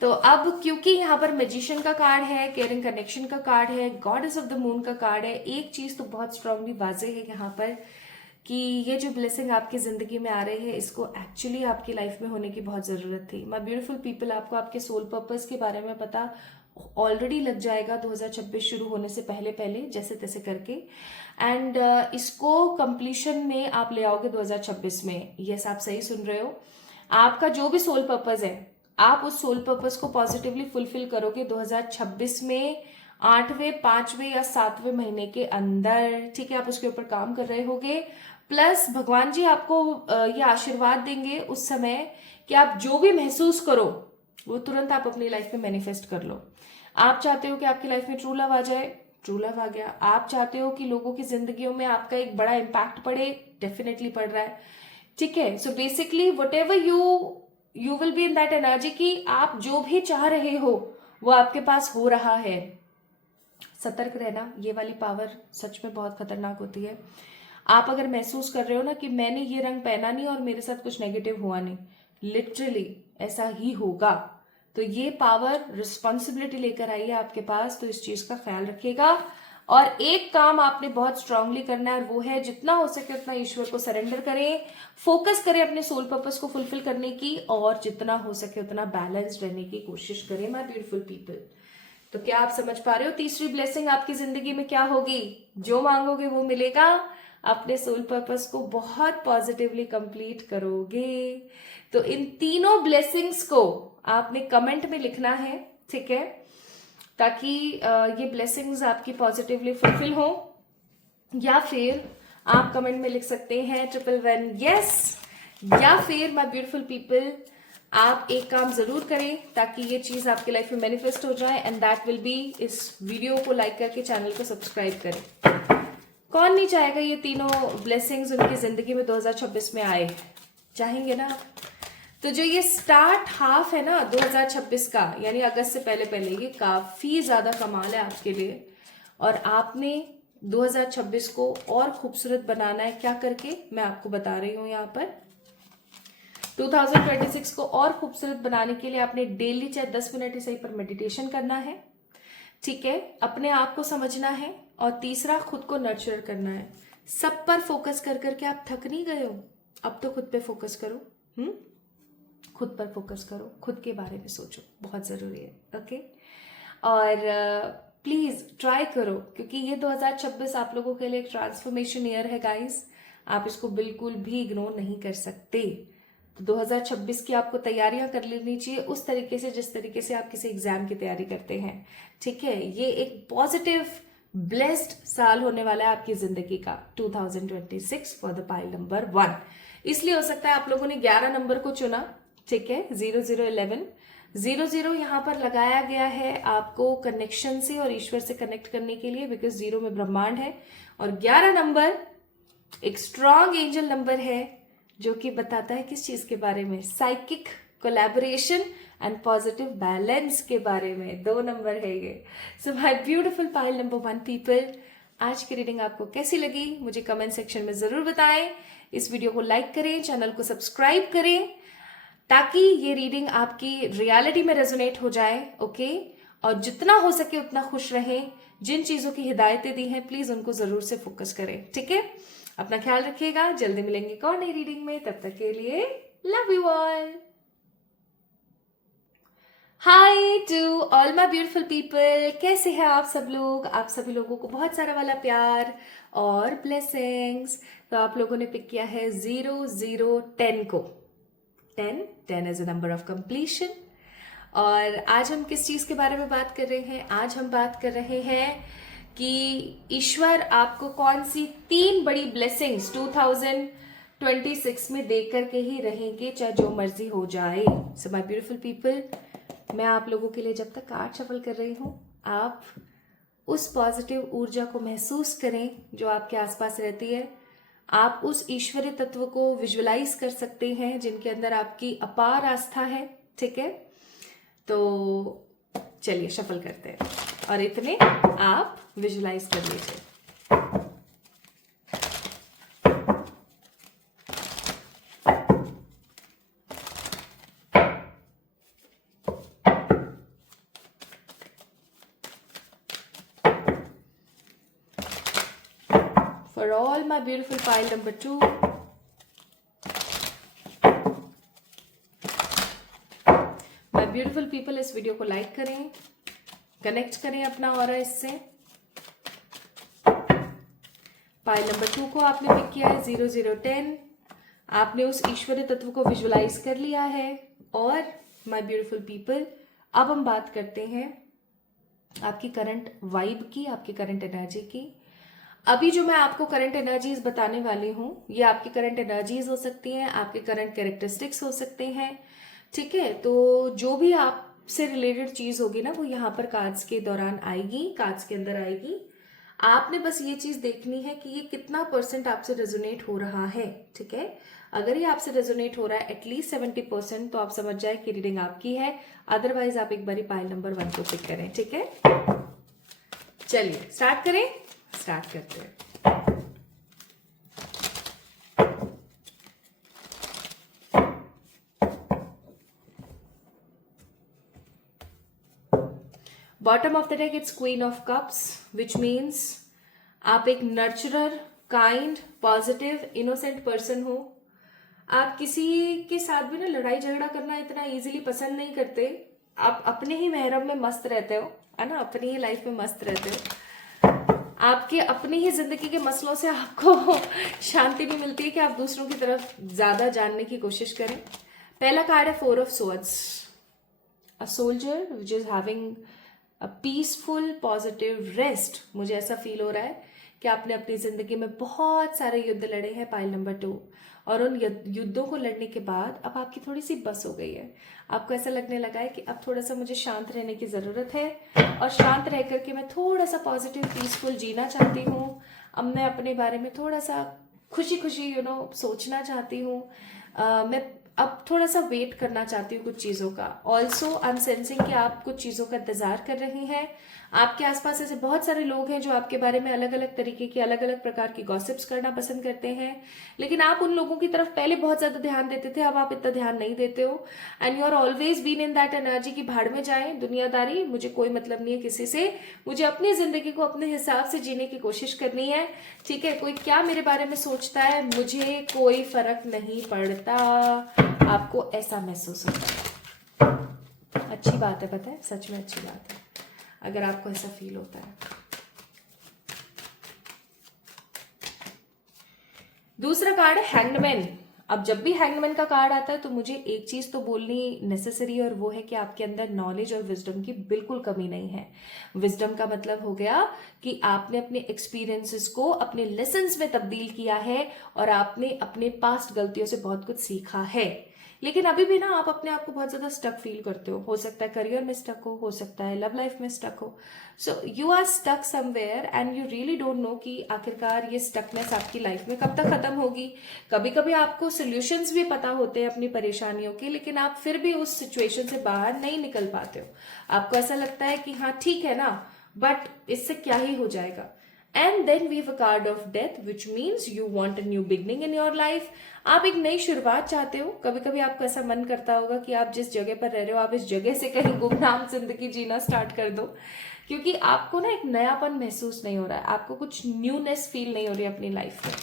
तो अब क्योंकि यहाँ पर मैजिशियन का कार्ड है, केयरिंग कनेक्शन का कार्ड है, गॉडेस ऑफ द मून का कार्ड है, एक चीज तो बहुत स्ट्रांगली वाजे है यहाँ पर कि ये जो ब्लेसिंग आपकी जिंदगी में आ रही है, इसको एक्चुअली आपकी लाइफ में होने की बहुत जरूरत थी। माय ब्यूटीफुल पीपल, आपको आपके सोल पर्पस के बारे में पता ऑलरेडी लग जाएगा 2026 शुरू होने से पहले पहले, जैसे तैसे करके, एंड इसको कंप्लीशन में आप ले आओगे 2026 में। यस, आप सही सुन रहे हो। आपका जो भी सोल पर्पस है, आप उस सोल पर्पस को पॉजिटिवली फुलफिल करोगे 2026 में 8वें, 5वें या 7वें महीने के अंदर, ठीक है। आप उसके ऊपर काम कर रहे होगे, प्लस भगवान जी आपको ये आशीर्वाद देंगे उस समय कि आप जो भी महसूस करो वो तुरंत आप अपनी लाइफ में मैनिफेस्ट कर लो। आप चाहते हो कि आपकी लाइफ में ट्रू लव आ जाए, ट्रू लव आ गया। आप चाहते हो कि लोगों की जिंदगियों में आपका एक बड़ा इम्पैक्ट पड़े, डेफिनेटली पड़ रहा है, ठीक है। So basically what ever you will be in that energy कि आप जो भी चाह रहे हो वो आपके पास हो रहा है। सतर्क रहना, ये वाली पावर सच में बहुत खतरनाक होती है। आप अगर महसूस कर रहे हो ना कि मैंने ये रंग पहना नहीं और मेरे साथ कुछ नेगेटिव हुआ नहीं, लिटरली ऐसा ही होगा। तो ये पावर रिस्पॉन्सिबिलिटी लेकर आई है आपके पास, तो इस चीज का ख्याल रखिएगा। और एक काम आपने बहुत स्ट्रांगली करना है, और वो है जितना हो सके उतना ईश्वर को सरेंडर करें, फोकस करें अपने सोल पर्पस को फुलफिल करने की, और जितना हो सके उतना बैलेंस रहने की कोशिश करें माय ब्यूटीफुल पीपल। तो क्या आप समझ पा रहे हो तीसरी ब्लेसिंग आपकी जिंदगी में क्या होगी? जो मांगोगे वो मिलेगा, अपने सोल पर्पस को बहुत पॉजिटिवली कंप्लीट करोगे। तो इन तीनों ब्लेसिंग्स को आपने कमेंट में लिखना है, ठीक है, ताकि ये ब्लेसिंग्स आपकी पॉजिटिवली फुलफिल हो। या फिर आप कमेंट में लिख सकते हैं 111 यस, या फिर माय ब्यूटीफुल पीपल आप एक काम जरूर करें ताकि ये चीज आपकी लाइफ में मैनिफेस्ट हो जाए, एंड दैट विल बी इस वीडियो को लाइक करके चैनल को सब्सक्राइब करें। कौन नहीं चाहेगा ये तीनों ब्लेसिंग्स उनकी जिंदगी में 2026 में आए? चाहेंगे ना? तो जो ये स्टार्ट हाफ है ना 2026 का, यानी अगस्त से पहले पहले, ये काफी ज्यादा कमाल है आपके लिए। और आपने 2026 को और खूबसूरत बनाना है। क्या करके? मैं आपको बता रही हूं यहाँ पर। 2026 को और खूबसूरत बनाने के लिए आपने डेली चाहे 10 मिनट ही सही पर मेडिटेशन करना है, ठीक है? अपने आप को समझना है, और तीसरा खुद को नर्चर करना है। सब पर फोकस कर करके आप थक नहीं गए हो? अब तो खुद पे फोकस करो। खुद पर फोकस करो, खुद के बारे में सोचो, बहुत जरूरी है। ओके? और प्लीज ट्राई करो, क्योंकि ये 2026 आप लोगों के लिए एक ट्रांसफॉर्मेशन ईयर है गाइस। आप इसको बिल्कुल भी इग्नोर नहीं कर सकते। 2026 की आपको तैयारियां कर लेनी चाहिए उस तरीके से जिस तरीके से आप किसी एग्जाम की तैयारी करते हैं, ठीक है? ये एक पॉजिटिव ब्लेस्ड साल होने वाला है आपकी जिंदगी का 2026 फॉर द पाइल नंबर 1। इसलिए हो सकता है आप लोगों ने 11 नंबर को चुना, ठीक है? 0011 00 यहाँ पर लगाया गया है आपको कनेक्शन से और ईश्वर से कनेक्ट करने के लिए, बिकॉज 0 में ब्रह्मांड है, और 11 नंबर एक स्ट्रॉन्ग एंजल नंबर है जो कि बताता है किस चीज के बारे में? Psychic collaboration and positive balance के बारे में। 2 नंबर है ये। So my beautiful pile number 1 people, आज की रीडिंग आपको कैसी लगी मुझे कमेंट सेक्शन में जरूर बताएं। इस वीडियो को लाइक करें, चैनल को सब्सक्राइब करें, ताकि ये रीडिंग आपकी रियलिटी में रेजोनेट हो जाए। ओके? और जितना हो सके उतना खुश रहें। जिन चीजों की हिदायतें दी हैं प्लीज उनको जरूर से फोकस करें, ठीक है? अपना ख्याल रखिएगा। जल्दी मिलेंगे एक और नई रीडिंग में, तब तक के लिए love you all. Hi to all my beautiful people, कैसे हैं आप सब लोग? आप सभी लोगों को बहुत सारा वाला प्यार और ब्लेसिंग्स। तो आप लोगों ने पिक किया है 0010 को। 10 as a number of completion. और आज हम किस चीज के बारे में बात कर रहे हैं? आज हम बात कर रहे हैं कि ईश्वर आपको कौन सी 3 बड़ी ब्लेसिंग्स 2026 में दे करके ही रहेंगे, चाहे जो मर्जी हो जाए। सो माय ब्यूटीफुल पीपल, मैं आप लोगों के लिए जब तक कार्ड शफल कर रही हूँ, आप उस पॉजिटिव ऊर्जा को महसूस करें जो आपके आसपास रहती है। आप उस ईश्वरीय तत्व को विजुअलाइज कर सकते हैं जिनके अंदर आपकी अपार आस्था है, ठीक है? तो चलिए शफल करते हैं, और इतने आप विजुअलाइज कर लीजिए। For all my beautiful pile number 2, my beautiful people, इस वीडियो को लाइक करें, कनेक्ट करें अपना ऑरा इससे। पाइल नंबर 2 को आपने पिक किया है 0010। आपने उस ईश्वरीय तत्व को विजुअलाइज कर लिया है। और माय ब्यूटीफुल पीपल, अब हम बात करते हैं आपकी करंट वाइब की, आपकी करंट एनर्जी की। अभी जो मैं आपको करंट एनर्जीज बताने वाली हूँ, ये आपकी करंट एनर्जीज हो सकती हैं, आपके करंट कैरेक्टरिस्टिक्स हो सकते हैं, ठीक है? तो जो भी आपसे रिलेटेड चीज होगी ना, वो यहाँ पर कार्ड्स के दौरान आएगी, कार्ड्स के अंदर आएगी। आपने बस ये चीज देखनी है कि ये कितना % आपसे रेजोनेट हो रहा है, ठीक है? अगर ये आपसे रेजोनेट हो रहा है एटलीस्ट 70%, तो आप समझ जाए कि रीडिंग आपकी है। अदरवाइज आप एक बारी पाइल नंबर 1 को पिक करें, ठीक है? चलिए स्टार्ट करें। स्टार्ट करते हैं। Bottom of the deck it's queen of cups, which means आप एक नर्चरर, काइंड, पॉजिटिव, इनोसेंट पर्सन हो। आप किसी के साथ भी ना लड़ाई झगड़ा करना इतना इजीली पसंद नहीं करते। आप अपने ही महरम में मस्त रहते हो, है ना? अपनी ही लाइफ में मस्त रहते हो। आपके अपनी ही जिंदगी के मसलों से आपको शांति नहीं मिलती है कि आप दूसरों की तरफ ज्यादा जानने की कोशिश करें। पहला कार्ड है 4 of swords, a soldier which is having a peaceful positive rest. मुझे ऐसा फील हो रहा है कि आपने अपनी जिंदगी में बहुत सारे युद्ध लड़े हैं, पाइल नंबर 2, और उन युद्धों को लड़ने के बाद अब आपकी थोड़ी सी बस हो गई है। आपको ऐसा लगने लगा है कि अब थोड़ा सा मुझे शांत रहने की जरूरत है, और शांत रह करके मैं थोड़ा सा पॉजिटिव पीसफुल जीना चाहती हूँ। अब मैं अपने बारे में थोड़ा सा खुशी खुशी सोचना चाहती हूँ। मैं अब थोड़ा सा वेट करना चाहती हूँ कुछ चीज़ों का। ऑल्सो आई एम सेंसिंग कि आप कुछ चीज़ों का इंतजार कर रही हैं। आपके आसपास ऐसे बहुत सारे लोग हैं जो आपके बारे में अलग अलग तरीके की, अलग अलग प्रकार की गॉसिप्स करना पसंद करते हैं, लेकिन आप उन लोगों की तरफ पहले बहुत ज्यादा ध्यान देते थे, अब आप इतना ध्यान नहीं देते हो। And you are always been in that energy की भाड़ में जाए दुनियादारी, मुझे कोई मतलब नहीं है किसी से, मुझे अपनी जिंदगी को अपने हिसाब से जीने की कोशिश करनी है। ठीक है, कोई क्या मेरे बारे में सोचता है, मुझे कोई फर्क नहीं पड़ता। आपको ऐसा महसूस होता है। अच्छी बात है, पता है, सच में अच्छी बात है अगर आपको ऐसा फील होता है। दूसरा कार्ड है हैंग्डमैन। अब जब भी हैंगमैन का कार्ड आता है तो मुझे एक चीज तो बोलनी नेसेसरी है, और वो है कि आपके अंदर नॉलेज और विजडम की बिल्कुल कमी नहीं है। विजडम का मतलब हो गया कि आपने अपने एक्सपीरियंसेस को अपने लेसन्स में तब्दील किया है और आपने अपने पास्ट गलतियों से बहुत कुछ सीखा है। लेकिन अभी भी ना आप अपने आप को बहुत ज्यादा स्टक फील करते हो सकता है करियर में स्टक हो सकता है लव लाइफ में स्टक हो। So you are stuck somewhere and you really don't know कि आखिरकार ये स्टकनेस आपकी लाइफ में कब तक खत्म होगी। कभी कभी आपको सोल्यूशंस भी पता होते हैं अपनी परेशानियों के, लेकिन आप फिर भी उस सिचुएशन से बाहर नहीं निकल पाते हो। आपको ऐसा लगता है कि हाँ ठीक है ना, बट इससे क्या ही हो जाएगा। And then we have a card of death which means you want a new beginning in your life. आप एक नई शुरुआत चाहते हो। कभी कभी आपको ऐसा मन करता होगा कि आप जिस जगह पर रह रहे हो आप इस जगह से कहीं गुमनाम जिंदगी जीना स्टार्ट कर दो, क्योंकि आपको ना एक नयापन महसूस नहीं हो रहा है, आपको कुछ न्यूनेस फील नहीं हो रही अपनी लाइफ में।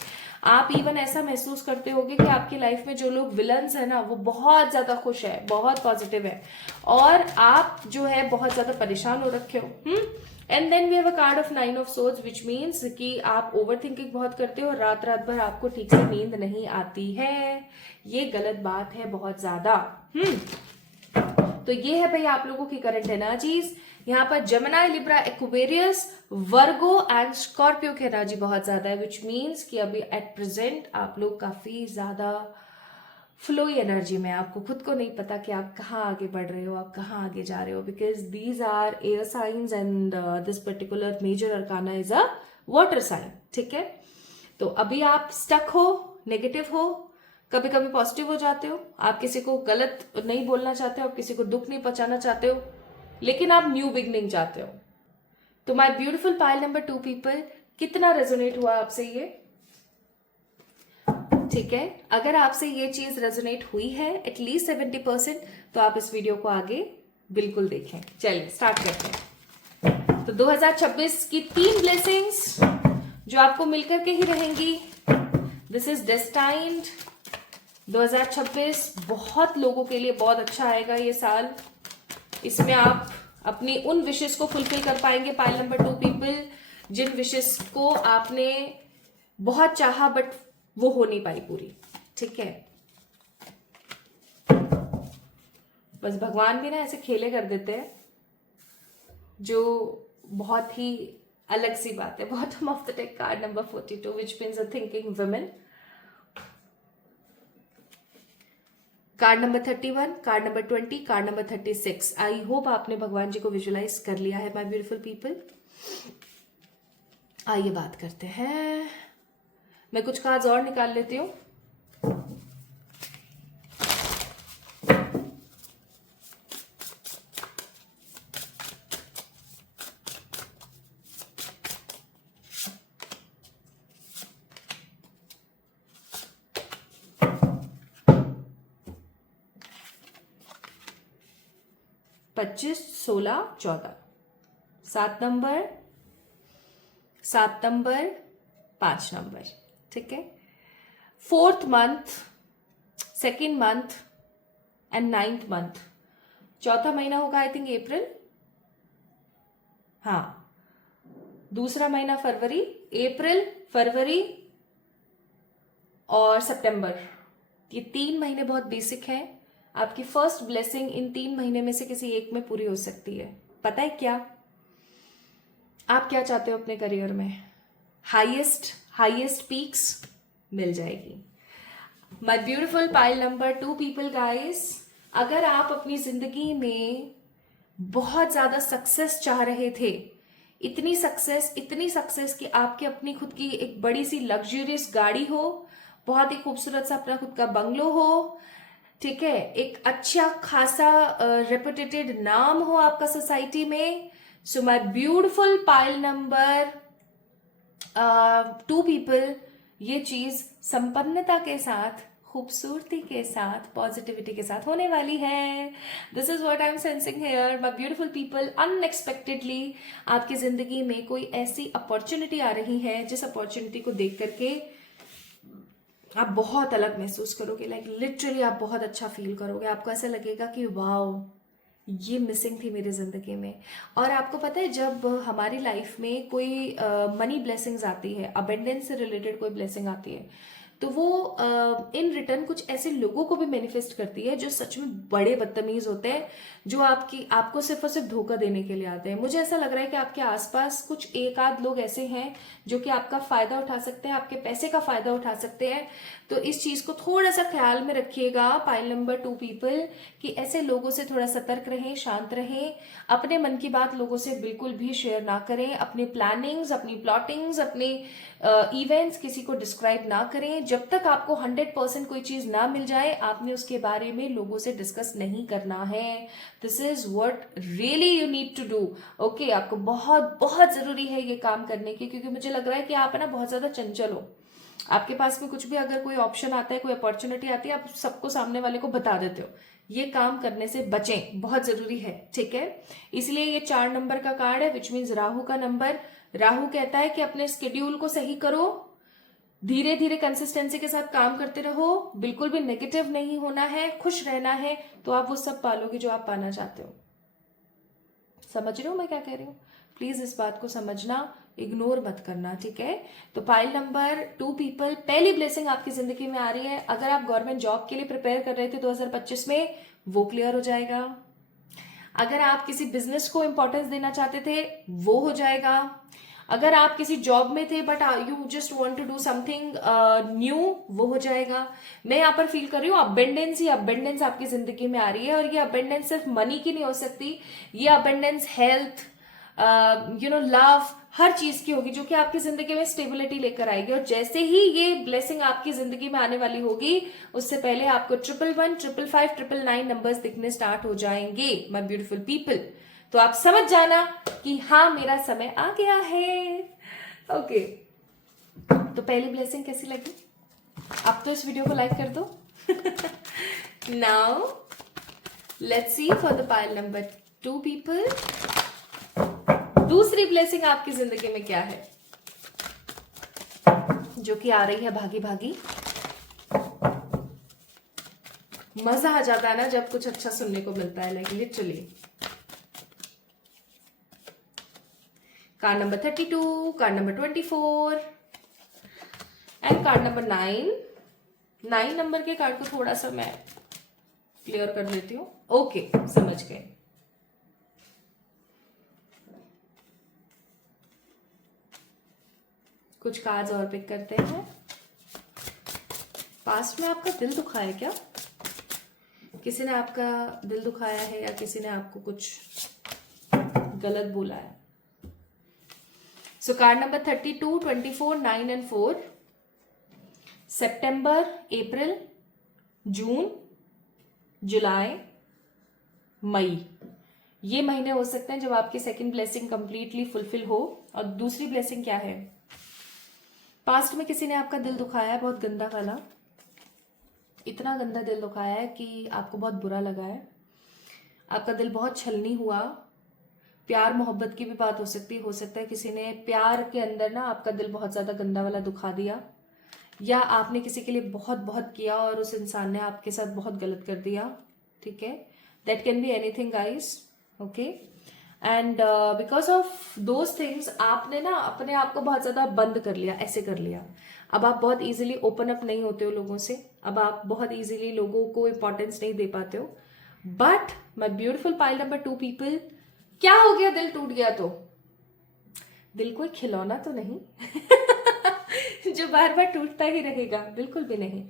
आप इवन ऐसा महसूस करते होगे कि आपकी लाइफ में जो लोग विलन्स है ना वो बहुत ज्यादा खुश है, बहुत पॉजिटिव है, और आप जो है बहुत ज्यादा परेशान हो रखे हो। And then we have a card of 9 of swords which means कि आप ओवर थिंकिंग बहुत करते हो, रात रात भर आपको ठीक से नींद नहीं आती है। ये गलत बात है बहुत ज्यादा। तो ये है भाई आप लोगों की करंट एनर्जीज। यहाँ पर Gemini, Libra, Aquarius, Virgo and Scorpio की एनर्जी बहुत ज्यादा है, विच मीन्स कि अभी एट प्रेजेंट आप लोग काफी ज्यादा फ्लोई एनर्जी में, आपको खुद को नहीं पता कि आप कहाँ आगे बढ़ रहे हो, आप कहाँ आगे जा रहे हो, because these are air signs and this particular major arcana is a water sign. ठीक है, तो अभी आप स्टक हो, नेगेटिव हो, कभी कभी पॉजिटिव हो जाते हो, आप किसी को गलत नहीं बोलना चाहते हो, आप किसी को दुख नहीं पहुंचाना चाहते हो, लेकिन आप न्यू बिगनिंग चाहते हो। तो my beautiful pile number 2 people, कितना रेजोनेट हुआ आपसे ये? ठीक है, अगर आपसे ये चीज रेजोनेट हुई है एटलीस्ट 70%, तो आप इस वीडियो को आगे बिल्कुल देखें। चलिए स्टार्ट करते हैं। तो 2026 की 3 ब्लेसिंग्स जो आपको मिलकर के ही रहेंगी। This is destined. 2026 बहुत लोगों के लिए बहुत अच्छा आएगा ये साल। इसमें आप अपनी उन विशेष को फुलफिल कर पाएंगे पाइल नंबर 2 पीपल, जिन विशेष को आपने बहुत चाहा बट वो हो नहीं पाई पूरी। ठीक है, बस भगवान भी ना ऐसे खेले कर देते हैं, जो बहुत ही अलग सी बात है। Bottom of the deck card number 42 which means a thinking women. Card number 31, card number 20, card number 36। I hope आपने भगवान जी को विजुलाइज कर लिया है माय ब्यूटीफुल पीपल। आइए बात करते हैं, मैं कुछ कार्ड्स और निकाल लेती हूँ। पच्चीस, 16, 14, 7 नंबर, 7 नंबर, 5 नंबर। ठीक है, 4th month, 2nd month and 9th month. चौथा महीना होगा आई थिंक अप्रैल, हाँ। दूसरा महीना फरवरी, अप्रैल, फरवरी और सितंबर। ये 3 महीने बहुत बेसिक हैं। आपकी फर्स्ट ब्लेसिंग इन 3 महीने में से किसी एक में पूरी हो सकती है। पता है क्या आप क्या चाहते हो अपने करियर में? हाईएस्ट पीक्स मिल जाएगी। My beautiful pile number 2 people guys, अगर आप अपनी जिंदगी में बहुत ज्यादा सक्सेस चाह रहे थे, इतनी सक्सेस कि आपकी अपनी खुद की एक बड़ी सी लग्जरियस गाड़ी हो, बहुत ही खूबसूरत सा अपना खुद का बंगलो हो, ठीक है, एक अच्छा खासा रेपुटेटेड नाम हो आपका सोसाइटी में. सो my beautiful pile number 2 people, ये चीज संपन्नता के साथ, खूबसूरती के साथ, पॉजिटिविटी के साथ होने वाली है. This is what I am sensing here. My beautiful people, unexpectedly आपकी जिंदगी में कोई ऐसी अपॉर्चुनिटी आ रही है जिस अपॉर्चुनिटी को देख करके आप बहुत अलग महसूस करोगे. लाइक लिटरली आप बहुत अच्छा फील करोगे. आपको ऐसा लगेगा कि वाओ, ये मिसिंग थी मेरी जिंदगी में. और आपको पता है, जब हमारी लाइफ में कोई मनी ब्लेसिंग्स आती है, अबेंडेंस से रिलेटेड कोई ब्लेसिंग आती है, तो वो इन रिटर्न कुछ ऐसे लोगों को भी मैनिफेस्ट करती है जो सच में बड़े बदतमीज होते हैं, जो आपको सिर्फ और सिर्फ धोखा देने के लिए आते हैं. मुझे ऐसा लग रहा है कि आपके आसपास कुछ एक आध लोग ऐसे हैं जो कि आपका फायदा उठा सकते हैं, आपके पैसे का फायदा उठा सकते हैं. तो इस चीज को थोड़ा सा ख्याल में रखिएगा पाइल नंबर 2 पीपल, कि ऐसे लोगों से थोड़ा सतर्क रहें, शांत रहें. अपने मन की बात लोगों से बिल्कुल भी शेयर ना करें. अपनी प्लानिंग्स, अपनी प्लॉटिंग्स, अपने इवेंट्स किसी को डिस्क्राइब ना करें. जब तक आपको 100% कोई चीज ना मिल जाए, आपने उसके बारे में लोगों से डिस्कस नहीं करना है. This is what really you need to do. Okay, आपको बहुत बहुत जरूरी है ये काम करने की, क्योंकि मुझे लग रहा है कि आप है ना बहुत ज्यादा चंचल हो. आपके पास में कुछ भी अगर कोई ऑप्शन आता है, कोई अपॉर्चुनिटी आती है, आप सबको, सामने वाले को बता देते हो. ये काम करने से बचें, बहुत जरूरी है. ठीक है, इसलिए ये 4 नंबर का कार्ड है, विच मीन्स राहु का नंबर. राहु कहता है कि अपने स्केड्यूल को सही करो, धीरे धीरे कंसिस्टेंसी के साथ काम करते रहो, बिल्कुल भी नेगेटिव नहीं होना है, खुश रहना है, तो आप वो सब पालोगे जो आप पाना चाहते हो. समझ रहे हो मैं क्या कह रही हूँ? प्लीज इस बात को समझना, इग्नोर मत करना. ठीक है, तो पाइल नंबर 2 पीपल, पहली ब्लेसिंग आपकी जिंदगी में आ रही है. अगर आप गवर्नमेंट जॉब के लिए प्रिपेयर कर रहे थे 2025 में, वो क्लियर हो जाएगा. अगर आप किसी बिजनेस को इंपॉर्टेंस देना चाहते थे, वो हो जाएगा. अगर आप किसी जॉब में थे but you just want to do something new, वो हो जाएगा. मैं यहाँ पर फील कर रही हूँ अबेंडेंस ही अबेंडेंस आपकी जिंदगी में आ रही है. और ये अबेंडेंस सिर्फ मनी की नहीं हो सकती, ये अबेंडेंस हेल्थ, लव, हर चीज की होगी, जो कि आपकी जिंदगी में स्टेबिलिटी लेकर आएगी. और जैसे ही ये ब्लेसिंग आपकी जिंदगी में आने वाली होगी, उससे पहले आपको 111, 555, 999 नंबर्स दिखने स्टार्ट हो जाएंगे, माय ब्यूटीफुल पीपल. तो आप समझ जाना कि हाँ, मेरा समय आ गया है. ओके, तो पहली ब्लेसिंग कैसी लगी? अब तो इस वीडियो को लाइक कर दो. Now let's see for the pile number 2 people, दूसरी ब्लेसिंग आपकी जिंदगी में क्या है जो कि आ रही है भागी भागी. मजा आ जाता है ना जब कुछ अच्छा सुनने को मिलता है, like literally. Card number 32, card number 24 and card number 9. 9 number के कार्ड को थोड़ा सा मैं क्लियर कर देती हूँ. ओके, समझ गए. कुछ कार्ड्स और पिक करते हैं. पास्ट में आपका दिल दुखा है क्या? किसी ने आपका दिल दुखाया है या किसी ने आपको कुछ गलत बोला है? सो कार्ड नंबर 32, 24, 9 एंड 4. सितंबर, अप्रैल, जून, जुलाई, मई, ये महीने हो सकते हैं जब आपकी सेकंड ब्लेसिंग कंप्लीटली फुलफिल हो. और दूसरी ब्लेसिंग क्या है? पास्ट में किसी ने आपका दिल दुखाया है, बहुत गंदा वाला, इतना गंदा दिल दुखाया है कि आपको बहुत बुरा लगा है. आपका दिल बहुत छलनी हुआ. प्यार मोहब्बत की भी बात हो सकता है किसी ने प्यार के अंदर ना आपका दिल बहुत ज्यादा गंदा वाला दुखा दिया, या आपने किसी के लिए बहुत बहुत किया और उस इंसान ने आपके साथ बहुत गलत कर दिया. ठीक है, that can be anything guys. Okay, and because of those things आपने ना अपने आप को बहुत ज्यादा बंद कर लिया, ऐसे कर लिया. अब आप बहुत इजीली ओपन अप नहीं होते हो लोगों से. अब आप बहुत इजीली लोगों को इंपॉर्टेंस नहीं दे पाते हो. But my beautiful pile number 2 people, क्या हो गया? दिल टूट गया तो दिल कोई खिलौना तो नहीं जो बार बार टूटता ही रहेगा, बिल्कुल भी नहीं.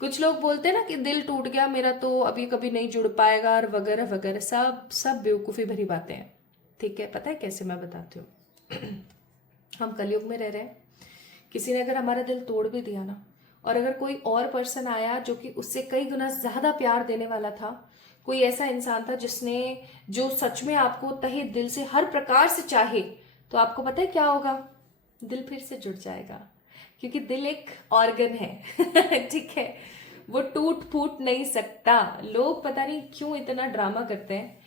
कुछ लोग बोलते हैं ना कि दिल टूट गया मेरा तो अभी कभी नहीं जुड़ पाएगा और वगैरह वगैरह, सब बेवकूफ़ी भरी बातें हैं. ठीक है, पता है कैसे? मैं बताती हूँ. हम कलयुग में रह रहे हैं। किसी ने अगर हमारा दिल तोड़ भी दिया ना, और अगर कोई और पर्सन आया जो कि उससे कई गुना ज्यादा प्यार देने वाला था, कोई ऐसा इंसान था जो सच में आपको तहे दिल से हर प्रकार से चाहे, तो आपको पता है क्या होगा? दिल फिर से जुड़ जाएगा, क्योंकि दिल एक ऑर्गन है ठीक है, वो टूट फूट नहीं सकता। लोग पता नहीं क्यों इतना ड्रामा करते हैं।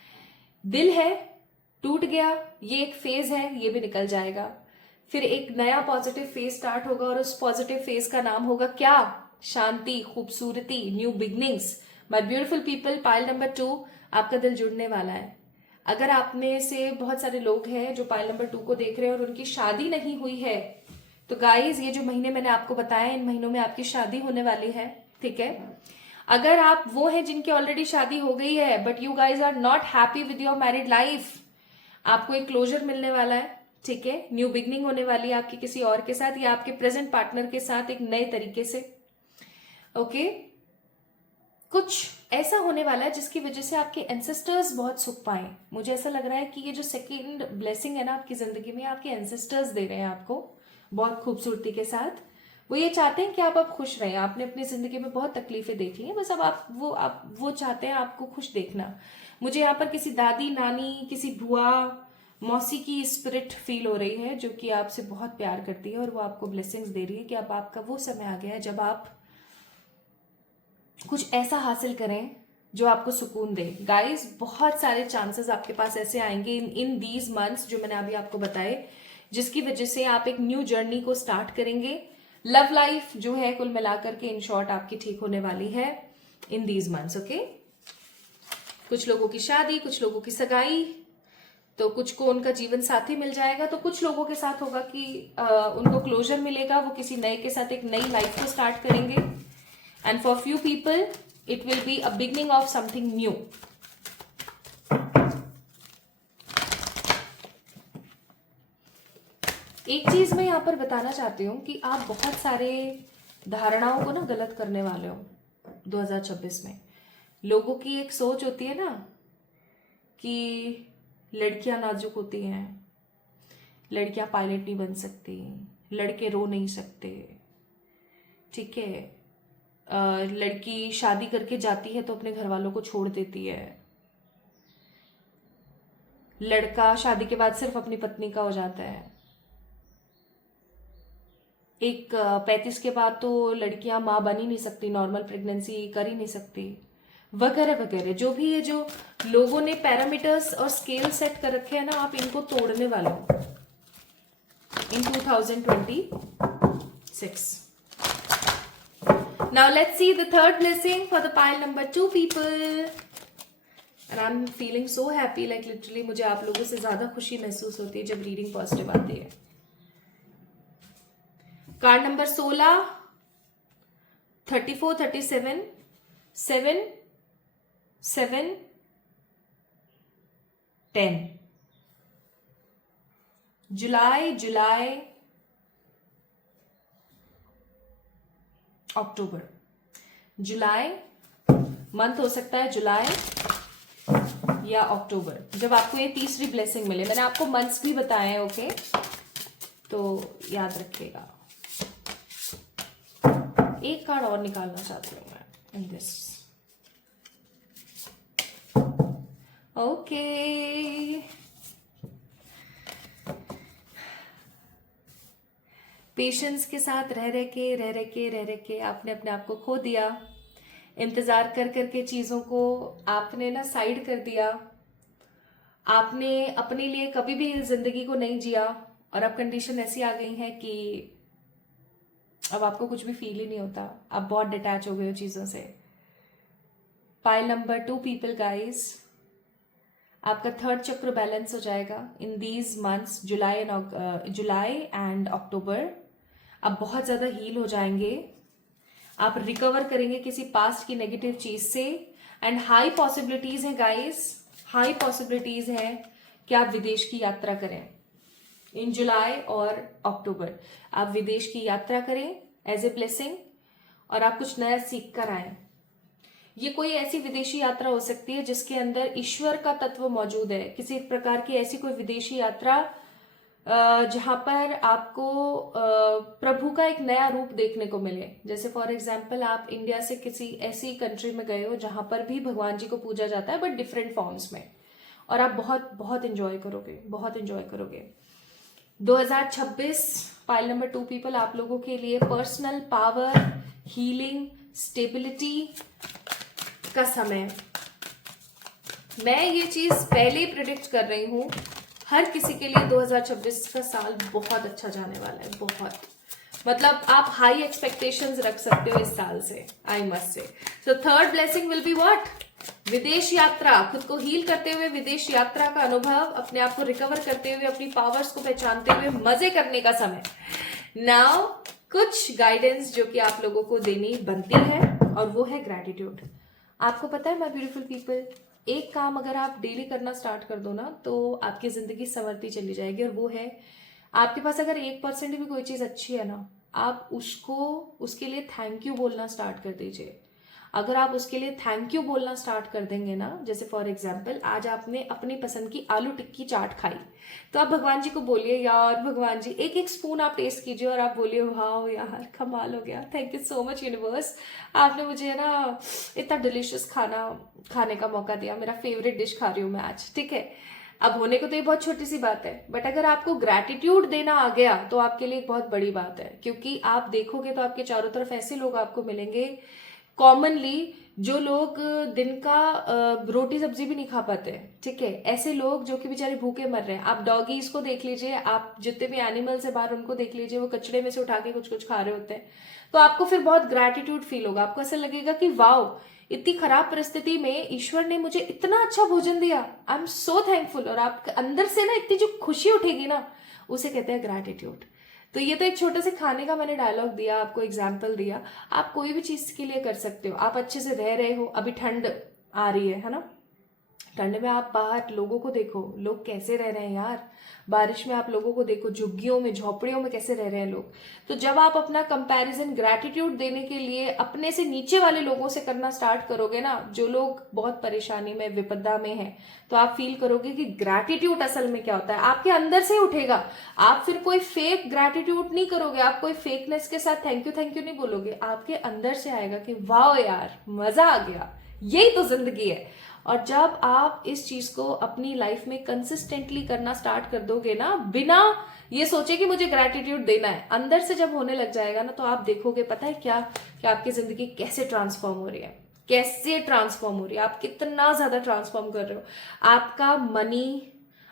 दिल है, टूट गया, ये एक फेज है, ये भी निकल जाएगा। फिर एक नया पॉजिटिव फेज स्टार्ट होगा, और उस पॉजिटिव फेज का नाम होगा क्या? शांति, खूबसूरती, new beginnings. My beautiful people, pile number 2, आपका दिल जुड़ने वाला है। अगर आप में से बहुत सारे लोग हैं जो पाइल नंबर 2 को देख रहे हैं और उनकी शादी नहीं हुई है, तो गाइज ये जो महीने मैंने आपको बताया, इन महीनों में आपकी शादी होने वाली है, ठीक है। अगर आप वो हैं जिनकी ऑलरेडी शादी हो गई है, but you guys are not happy with your married life, आपको एक क्लोजर मिलने वाला है, ठीक है। न्यू बिगनिंग होने वाली है आपकी किसी और के साथ, या आपके प्रेजेंट पार्टनर के साथ एक नए तरीके से, ओके। कुछ ऐसा होने वाला है जिसकी वजह से आपके एंसेस्टर्स बहुत सुख पाए। मुझे ऐसा लग रहा है कि ये जो सेकेंड ब्लेसिंग है ना आपकी जिंदगी में, आपके एंसेस्टर्स दे रहे हैं आपको बहुत खूबसूरती के साथ। वो ये चाहते हैं कि आप अब खुश रहें। आपने अपनी जिंदगी में बहुत तकलीफें देख ली हैं, बस अब आप वो चाहते हैं आपको खुश देखना। मुझे यहाँ पर किसी दादी, नानी, किसी बुआ, मौसी की स्पिरिट फील हो रही है, जो कि आपसे बहुत प्यार करती है, और वो आपको ब्लेसिंग्स दे रही है कि अब आपका वो समय आ गया है जब आप कुछ ऐसा हासिल करें जो आपको सुकून दे। गाइस, बहुत सारे चांसेस आपके पास ऐसे आएंगे इन दीज मंथ्स जो मैंने अभी आपको बताए, जिसकी वजह से आप एक न्यू जर्नी को स्टार्ट करेंगे। लव लाइफ जो है कुल मिलाकर के इन शॉर्ट आपकी ठीक होने वाली है इन दीज मंथ्स, ओके। कुछ लोगों की शादी, कुछ लोगों की सगाई, तो कुछ को उनका जीवन साथी मिल जाएगा, तो कुछ लोगों के साथ होगा कि उनको क्लोजर मिलेगा, वो किसी नए के साथ एक नई लाइफ को स्टार्ट करेंगे। And for few people it will be a beginning of something new. एक चीज मैं यहां पर बताना चाहती हूँ कि आप बहुत सारे धारणाओं को ना गलत करने वाले हो 2026 में। लोगों की एक सोच होती है ना कि लड़कियां नाजुक होती हैं, लड़कियां पायलट नहीं बन सकती, लड़के रो नहीं सकते, ठीक है। लड़की शादी करके जाती है तो अपने घर वालों को छोड़ देती है, लड़का शादी के बाद सिर्फ अपनी पत्नी का हो जाता है, एक 35 के बाद तो लड़कियां माँ बन ही नहीं सकती, नॉर्मल प्रेगनेंसी कर ही नहीं सकती, वगैरह वगैरह। जो भी ये जो लोगों ने पैरामीटर्स और स्केल सेट कर रखे हैं ना, आप इनको तोड़ने वाले हो इन 2026. Now let's see the third blessing for the pile number 2 people. And I'm feeling so happy, like literally मुझे आप लोगों से ज्यादा खुशी महसूस होती है जब रीडिंग पॉजिटिव आती है। Card number 16, 34, 37, 7, 7, 10. जुलाई, अक्टूबर। जुलाई मंथ हो सकता है, जुलाई या अक्टूबर, जब आपको ये तीसरी ब्लेसिंग मिले। मैंने आपको मंथ्स भी बताए हैं, ओके, तो याद रखिएगा। एक कार्ड और निकालना चाहती हूँ मैं इन दिस, ओके। पेशेंस के साथ रह रह के आपने अपने आप को खो दिया। इंतजार कर करके चीजों को आपने ना साइड कर दिया। आपने अपने लिए कभी भी जिंदगी को नहीं जिया, और अब कंडीशन ऐसी आ गई है कि अब आपको कुछ भी फील ही नहीं होता। आप बहुत डिटैच हो गए हो चीजों से। पाइल नंबर 2 पीपल गाइस, आपका थर्ड चक्र बैलेंस हो जाएगा इन दीज मंथ्स, जुलाई एंड अक्टूबर। आप बहुत ज्यादा हील हो जाएंगे, आप रिकवर करेंगे किसी पास्ट की नेगेटिव चीज से। एंड हाई पॉसिबिलिटीज है गाइस, हाई पॉसिबिलिटीज है कि आप विदेश की यात्रा करें इन जुलाई और अक्टूबर। आप विदेश की यात्रा करें एज ए ब्लेसिंग, और आप कुछ नया सीख कर आए। ये कोई ऐसी विदेशी यात्रा हो सकती है जिसके अंदर ईश्वर का तत्व मौजूद है। किसी प्रकार की ऐसी कोई विदेशी यात्रा जहाँ पर आपको प्रभु का एक नया रूप देखने को मिले। जैसे फॉर एग्जाम्पल आप इंडिया से किसी ऐसी कंट्री में गए हो जहाँ पर भी भगवान जी को पूजा जाता है बट डिफरेंट फॉर्म्स में, और आप बहुत बहुत इंजॉय करोगे, बहुत इंजॉय करोगे। 2026 पाइल नंबर 2 पीपल आप लोगों के लिए पर्सनल पावर, हीलिंग, स्टेबिलिटी का समय। मैं ये चीज पहले ही प्रिडिक्ट कर रही हूं, हर किसी के लिए 2026 का साल बहुत अच्छा जाने वाला है, बहुत। मतलब आप हाई एक्सपेक्टेशंस रख सकते हो इस साल से, आई मस्ट से। So third blessing will be what? विदेश यात्रा, खुद को हील करते हुए विदेश यात्रा का अनुभव, अपने आप को रिकवर करते हुए, अपनी पावर्स को पहचानते हुए मजे करने का समय। नाउ कुछ गाइडेंस जो कि आप लोगों को देनी बनती है, और वो है ग्रैटिट्यूड। आपको पता है माय ब्यूटीफुल पीपल, एक काम अगर आप डेली करना स्टार्ट कर दो ना तो आपकी जिंदगी संवरती चली जाएगी, और वो है आपके पास अगर 1% भी कोई चीज अच्छी है ना, आप उसके लिए थैंक यू बोलना स्टार्ट कर दीजिए। अगर आप उसके लिए थैंक यू बोलना स्टार्ट कर देंगे ना, जैसे फॉर एग्जाम्पल आज आपने अपनी पसंद की आलू टिक्की चाट खाई, तो आप भगवान जी को बोलिए, यार भगवान जी, एक एक स्पून आप टेस्ट कीजिए और आप बोलिए, वाह यार कमाल हो गया, thank you so much universe, आपने मुझे ना इतना डिलिशियस खाना खाने का मौका दिया, मेरा फेवरेट डिश खा रही हूँ मैं आज, ठीक है। अब होने को तो ये बहुत छोटी सी बात है, बट अगर आपको ग्रैटिट्यूड देना आ गया तो आपके लिए एक बहुत बड़ी बात है, क्योंकि आप देखोगे तो आपके चारों तरफ ऐसे लोग आपको मिलेंगे कॉमनली, जो लोग दिन का रोटी सब्जी भी नहीं खा पाते, ठीक है। ऐसे लोग जो कि बेचारे भूखे मर रहे हैं। आप डॉगीज को देख लीजिए, आप जितने भी एनिमल्स है बाहर उनको देख लीजिए, वो कचड़े में से उठा के कुछ कुछ खा रहे होते हैं, तो आपको फिर बहुत ग्रैटिट्यूड फील होगा। आपको ऐसा लगेगा कि वाओ, इतनी खराब परिस्थिति में ईश्वर ने मुझे इतना अच्छा भोजन दिया, आई एम सो थैंकफुल। और आपके अंदर से ना इतनी जो खुशी उठेगी ना, उसे कहते हैं ग्रैटिट्यूड। तो ये तो एक छोटे से खाने का मैंने डायलॉग दिया, आपको एग्जाम्पल दिया। आप कोई भी चीज के लिए कर सकते हो। आप अच्छे से रह रहे हो, अभी ठंड आ रही है ना, ठंड में आप बाहर लोगों को देखो, लोग कैसे रह रहे हैं यार। बारिश में आप लोगों को देखो, झुग्गियों में झोपड़ियों में कैसे रह रहे हैं लोग। तो जब आप अपना कंपैरिजन ग्रैटिट्यूड देने के लिए अपने से नीचे वाले लोगों से करना स्टार्ट करोगे ना, जो लोग बहुत परेशानी में विपदा में हैं, तो आप फील करोगे कि ग्रैटिट्यूड असल में क्या होता है, आपके अंदर से उठेगा। आप फिर कोई फेक ग्रैटिट्यूड नहीं करोगे, आप कोई फेकनेस के साथ थैंक यू नहीं बोलोगे, आपके अंदर से आएगा कि वाह यार मजा आ गया, यही तो जिंदगी है। और जब आप इस चीज को अपनी लाइफ में कंसिस्टेंटली करना स्टार्ट कर दोगे ना, बिना ये सोचे कि मुझे ग्रैटिट्यूड देना है, अंदर से जब होने लग जाएगा ना, तो आप देखोगे पता है क्या, कि आपकी जिंदगी कैसे ट्रांसफॉर्म हो रही है, कैसे ट्रांसफॉर्म हो रही है, आप कितना ज्यादा ट्रांसफॉर्म कर रहे हो। आपका मनी,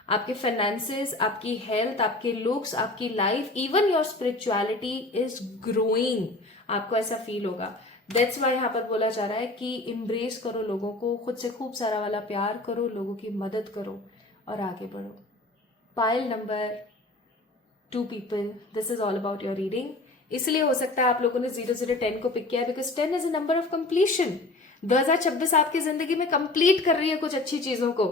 आपके फाइनेंसेस, आपकी हेल्थ, आपके लुक्स, आपकी life, even your spirituality is growing. आपको ऐसा फील होगा। दैट्स वाई यहाँ पर बोला जा रहा है कि इम्ब्रेस करो लोगों को, खुद से खूब सारा वाला प्यार करो, लोगों की मदद करो और आगे बढ़ो। Pile number 2 people, this is all about your reading. इसलिए हो सकता है आप लोगों ने 0 0 10 को पिक किया, because 10 is a number of completion. 2026 आपकी जिंदगी में कंप्लीट कर रही है कुछ अच्छी चीजों को।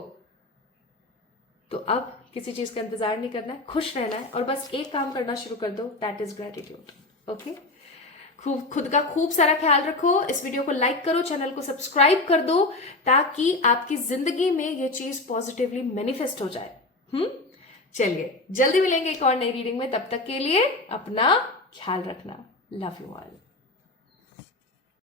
तो अब किसी चीज का इंतजार नहीं करना है, खुश रहना है, और बस एक काम करना शुरू कर दो, दैट इज ग्रेटिट्यूड। ओके, खुद का खूब सारा ख्याल रखो। इस वीडियो को लाइक करो, चैनल को सब्सक्राइब कर दो, ताकि आपकी जिंदगी में ये चीज पॉजिटिवली मैनिफेस्ट हो जाए। चलिए जल्दी मिलेंगे एक और नई रीडिंग में, तब तक के लिए अपना ख्याल रखना। Love you all.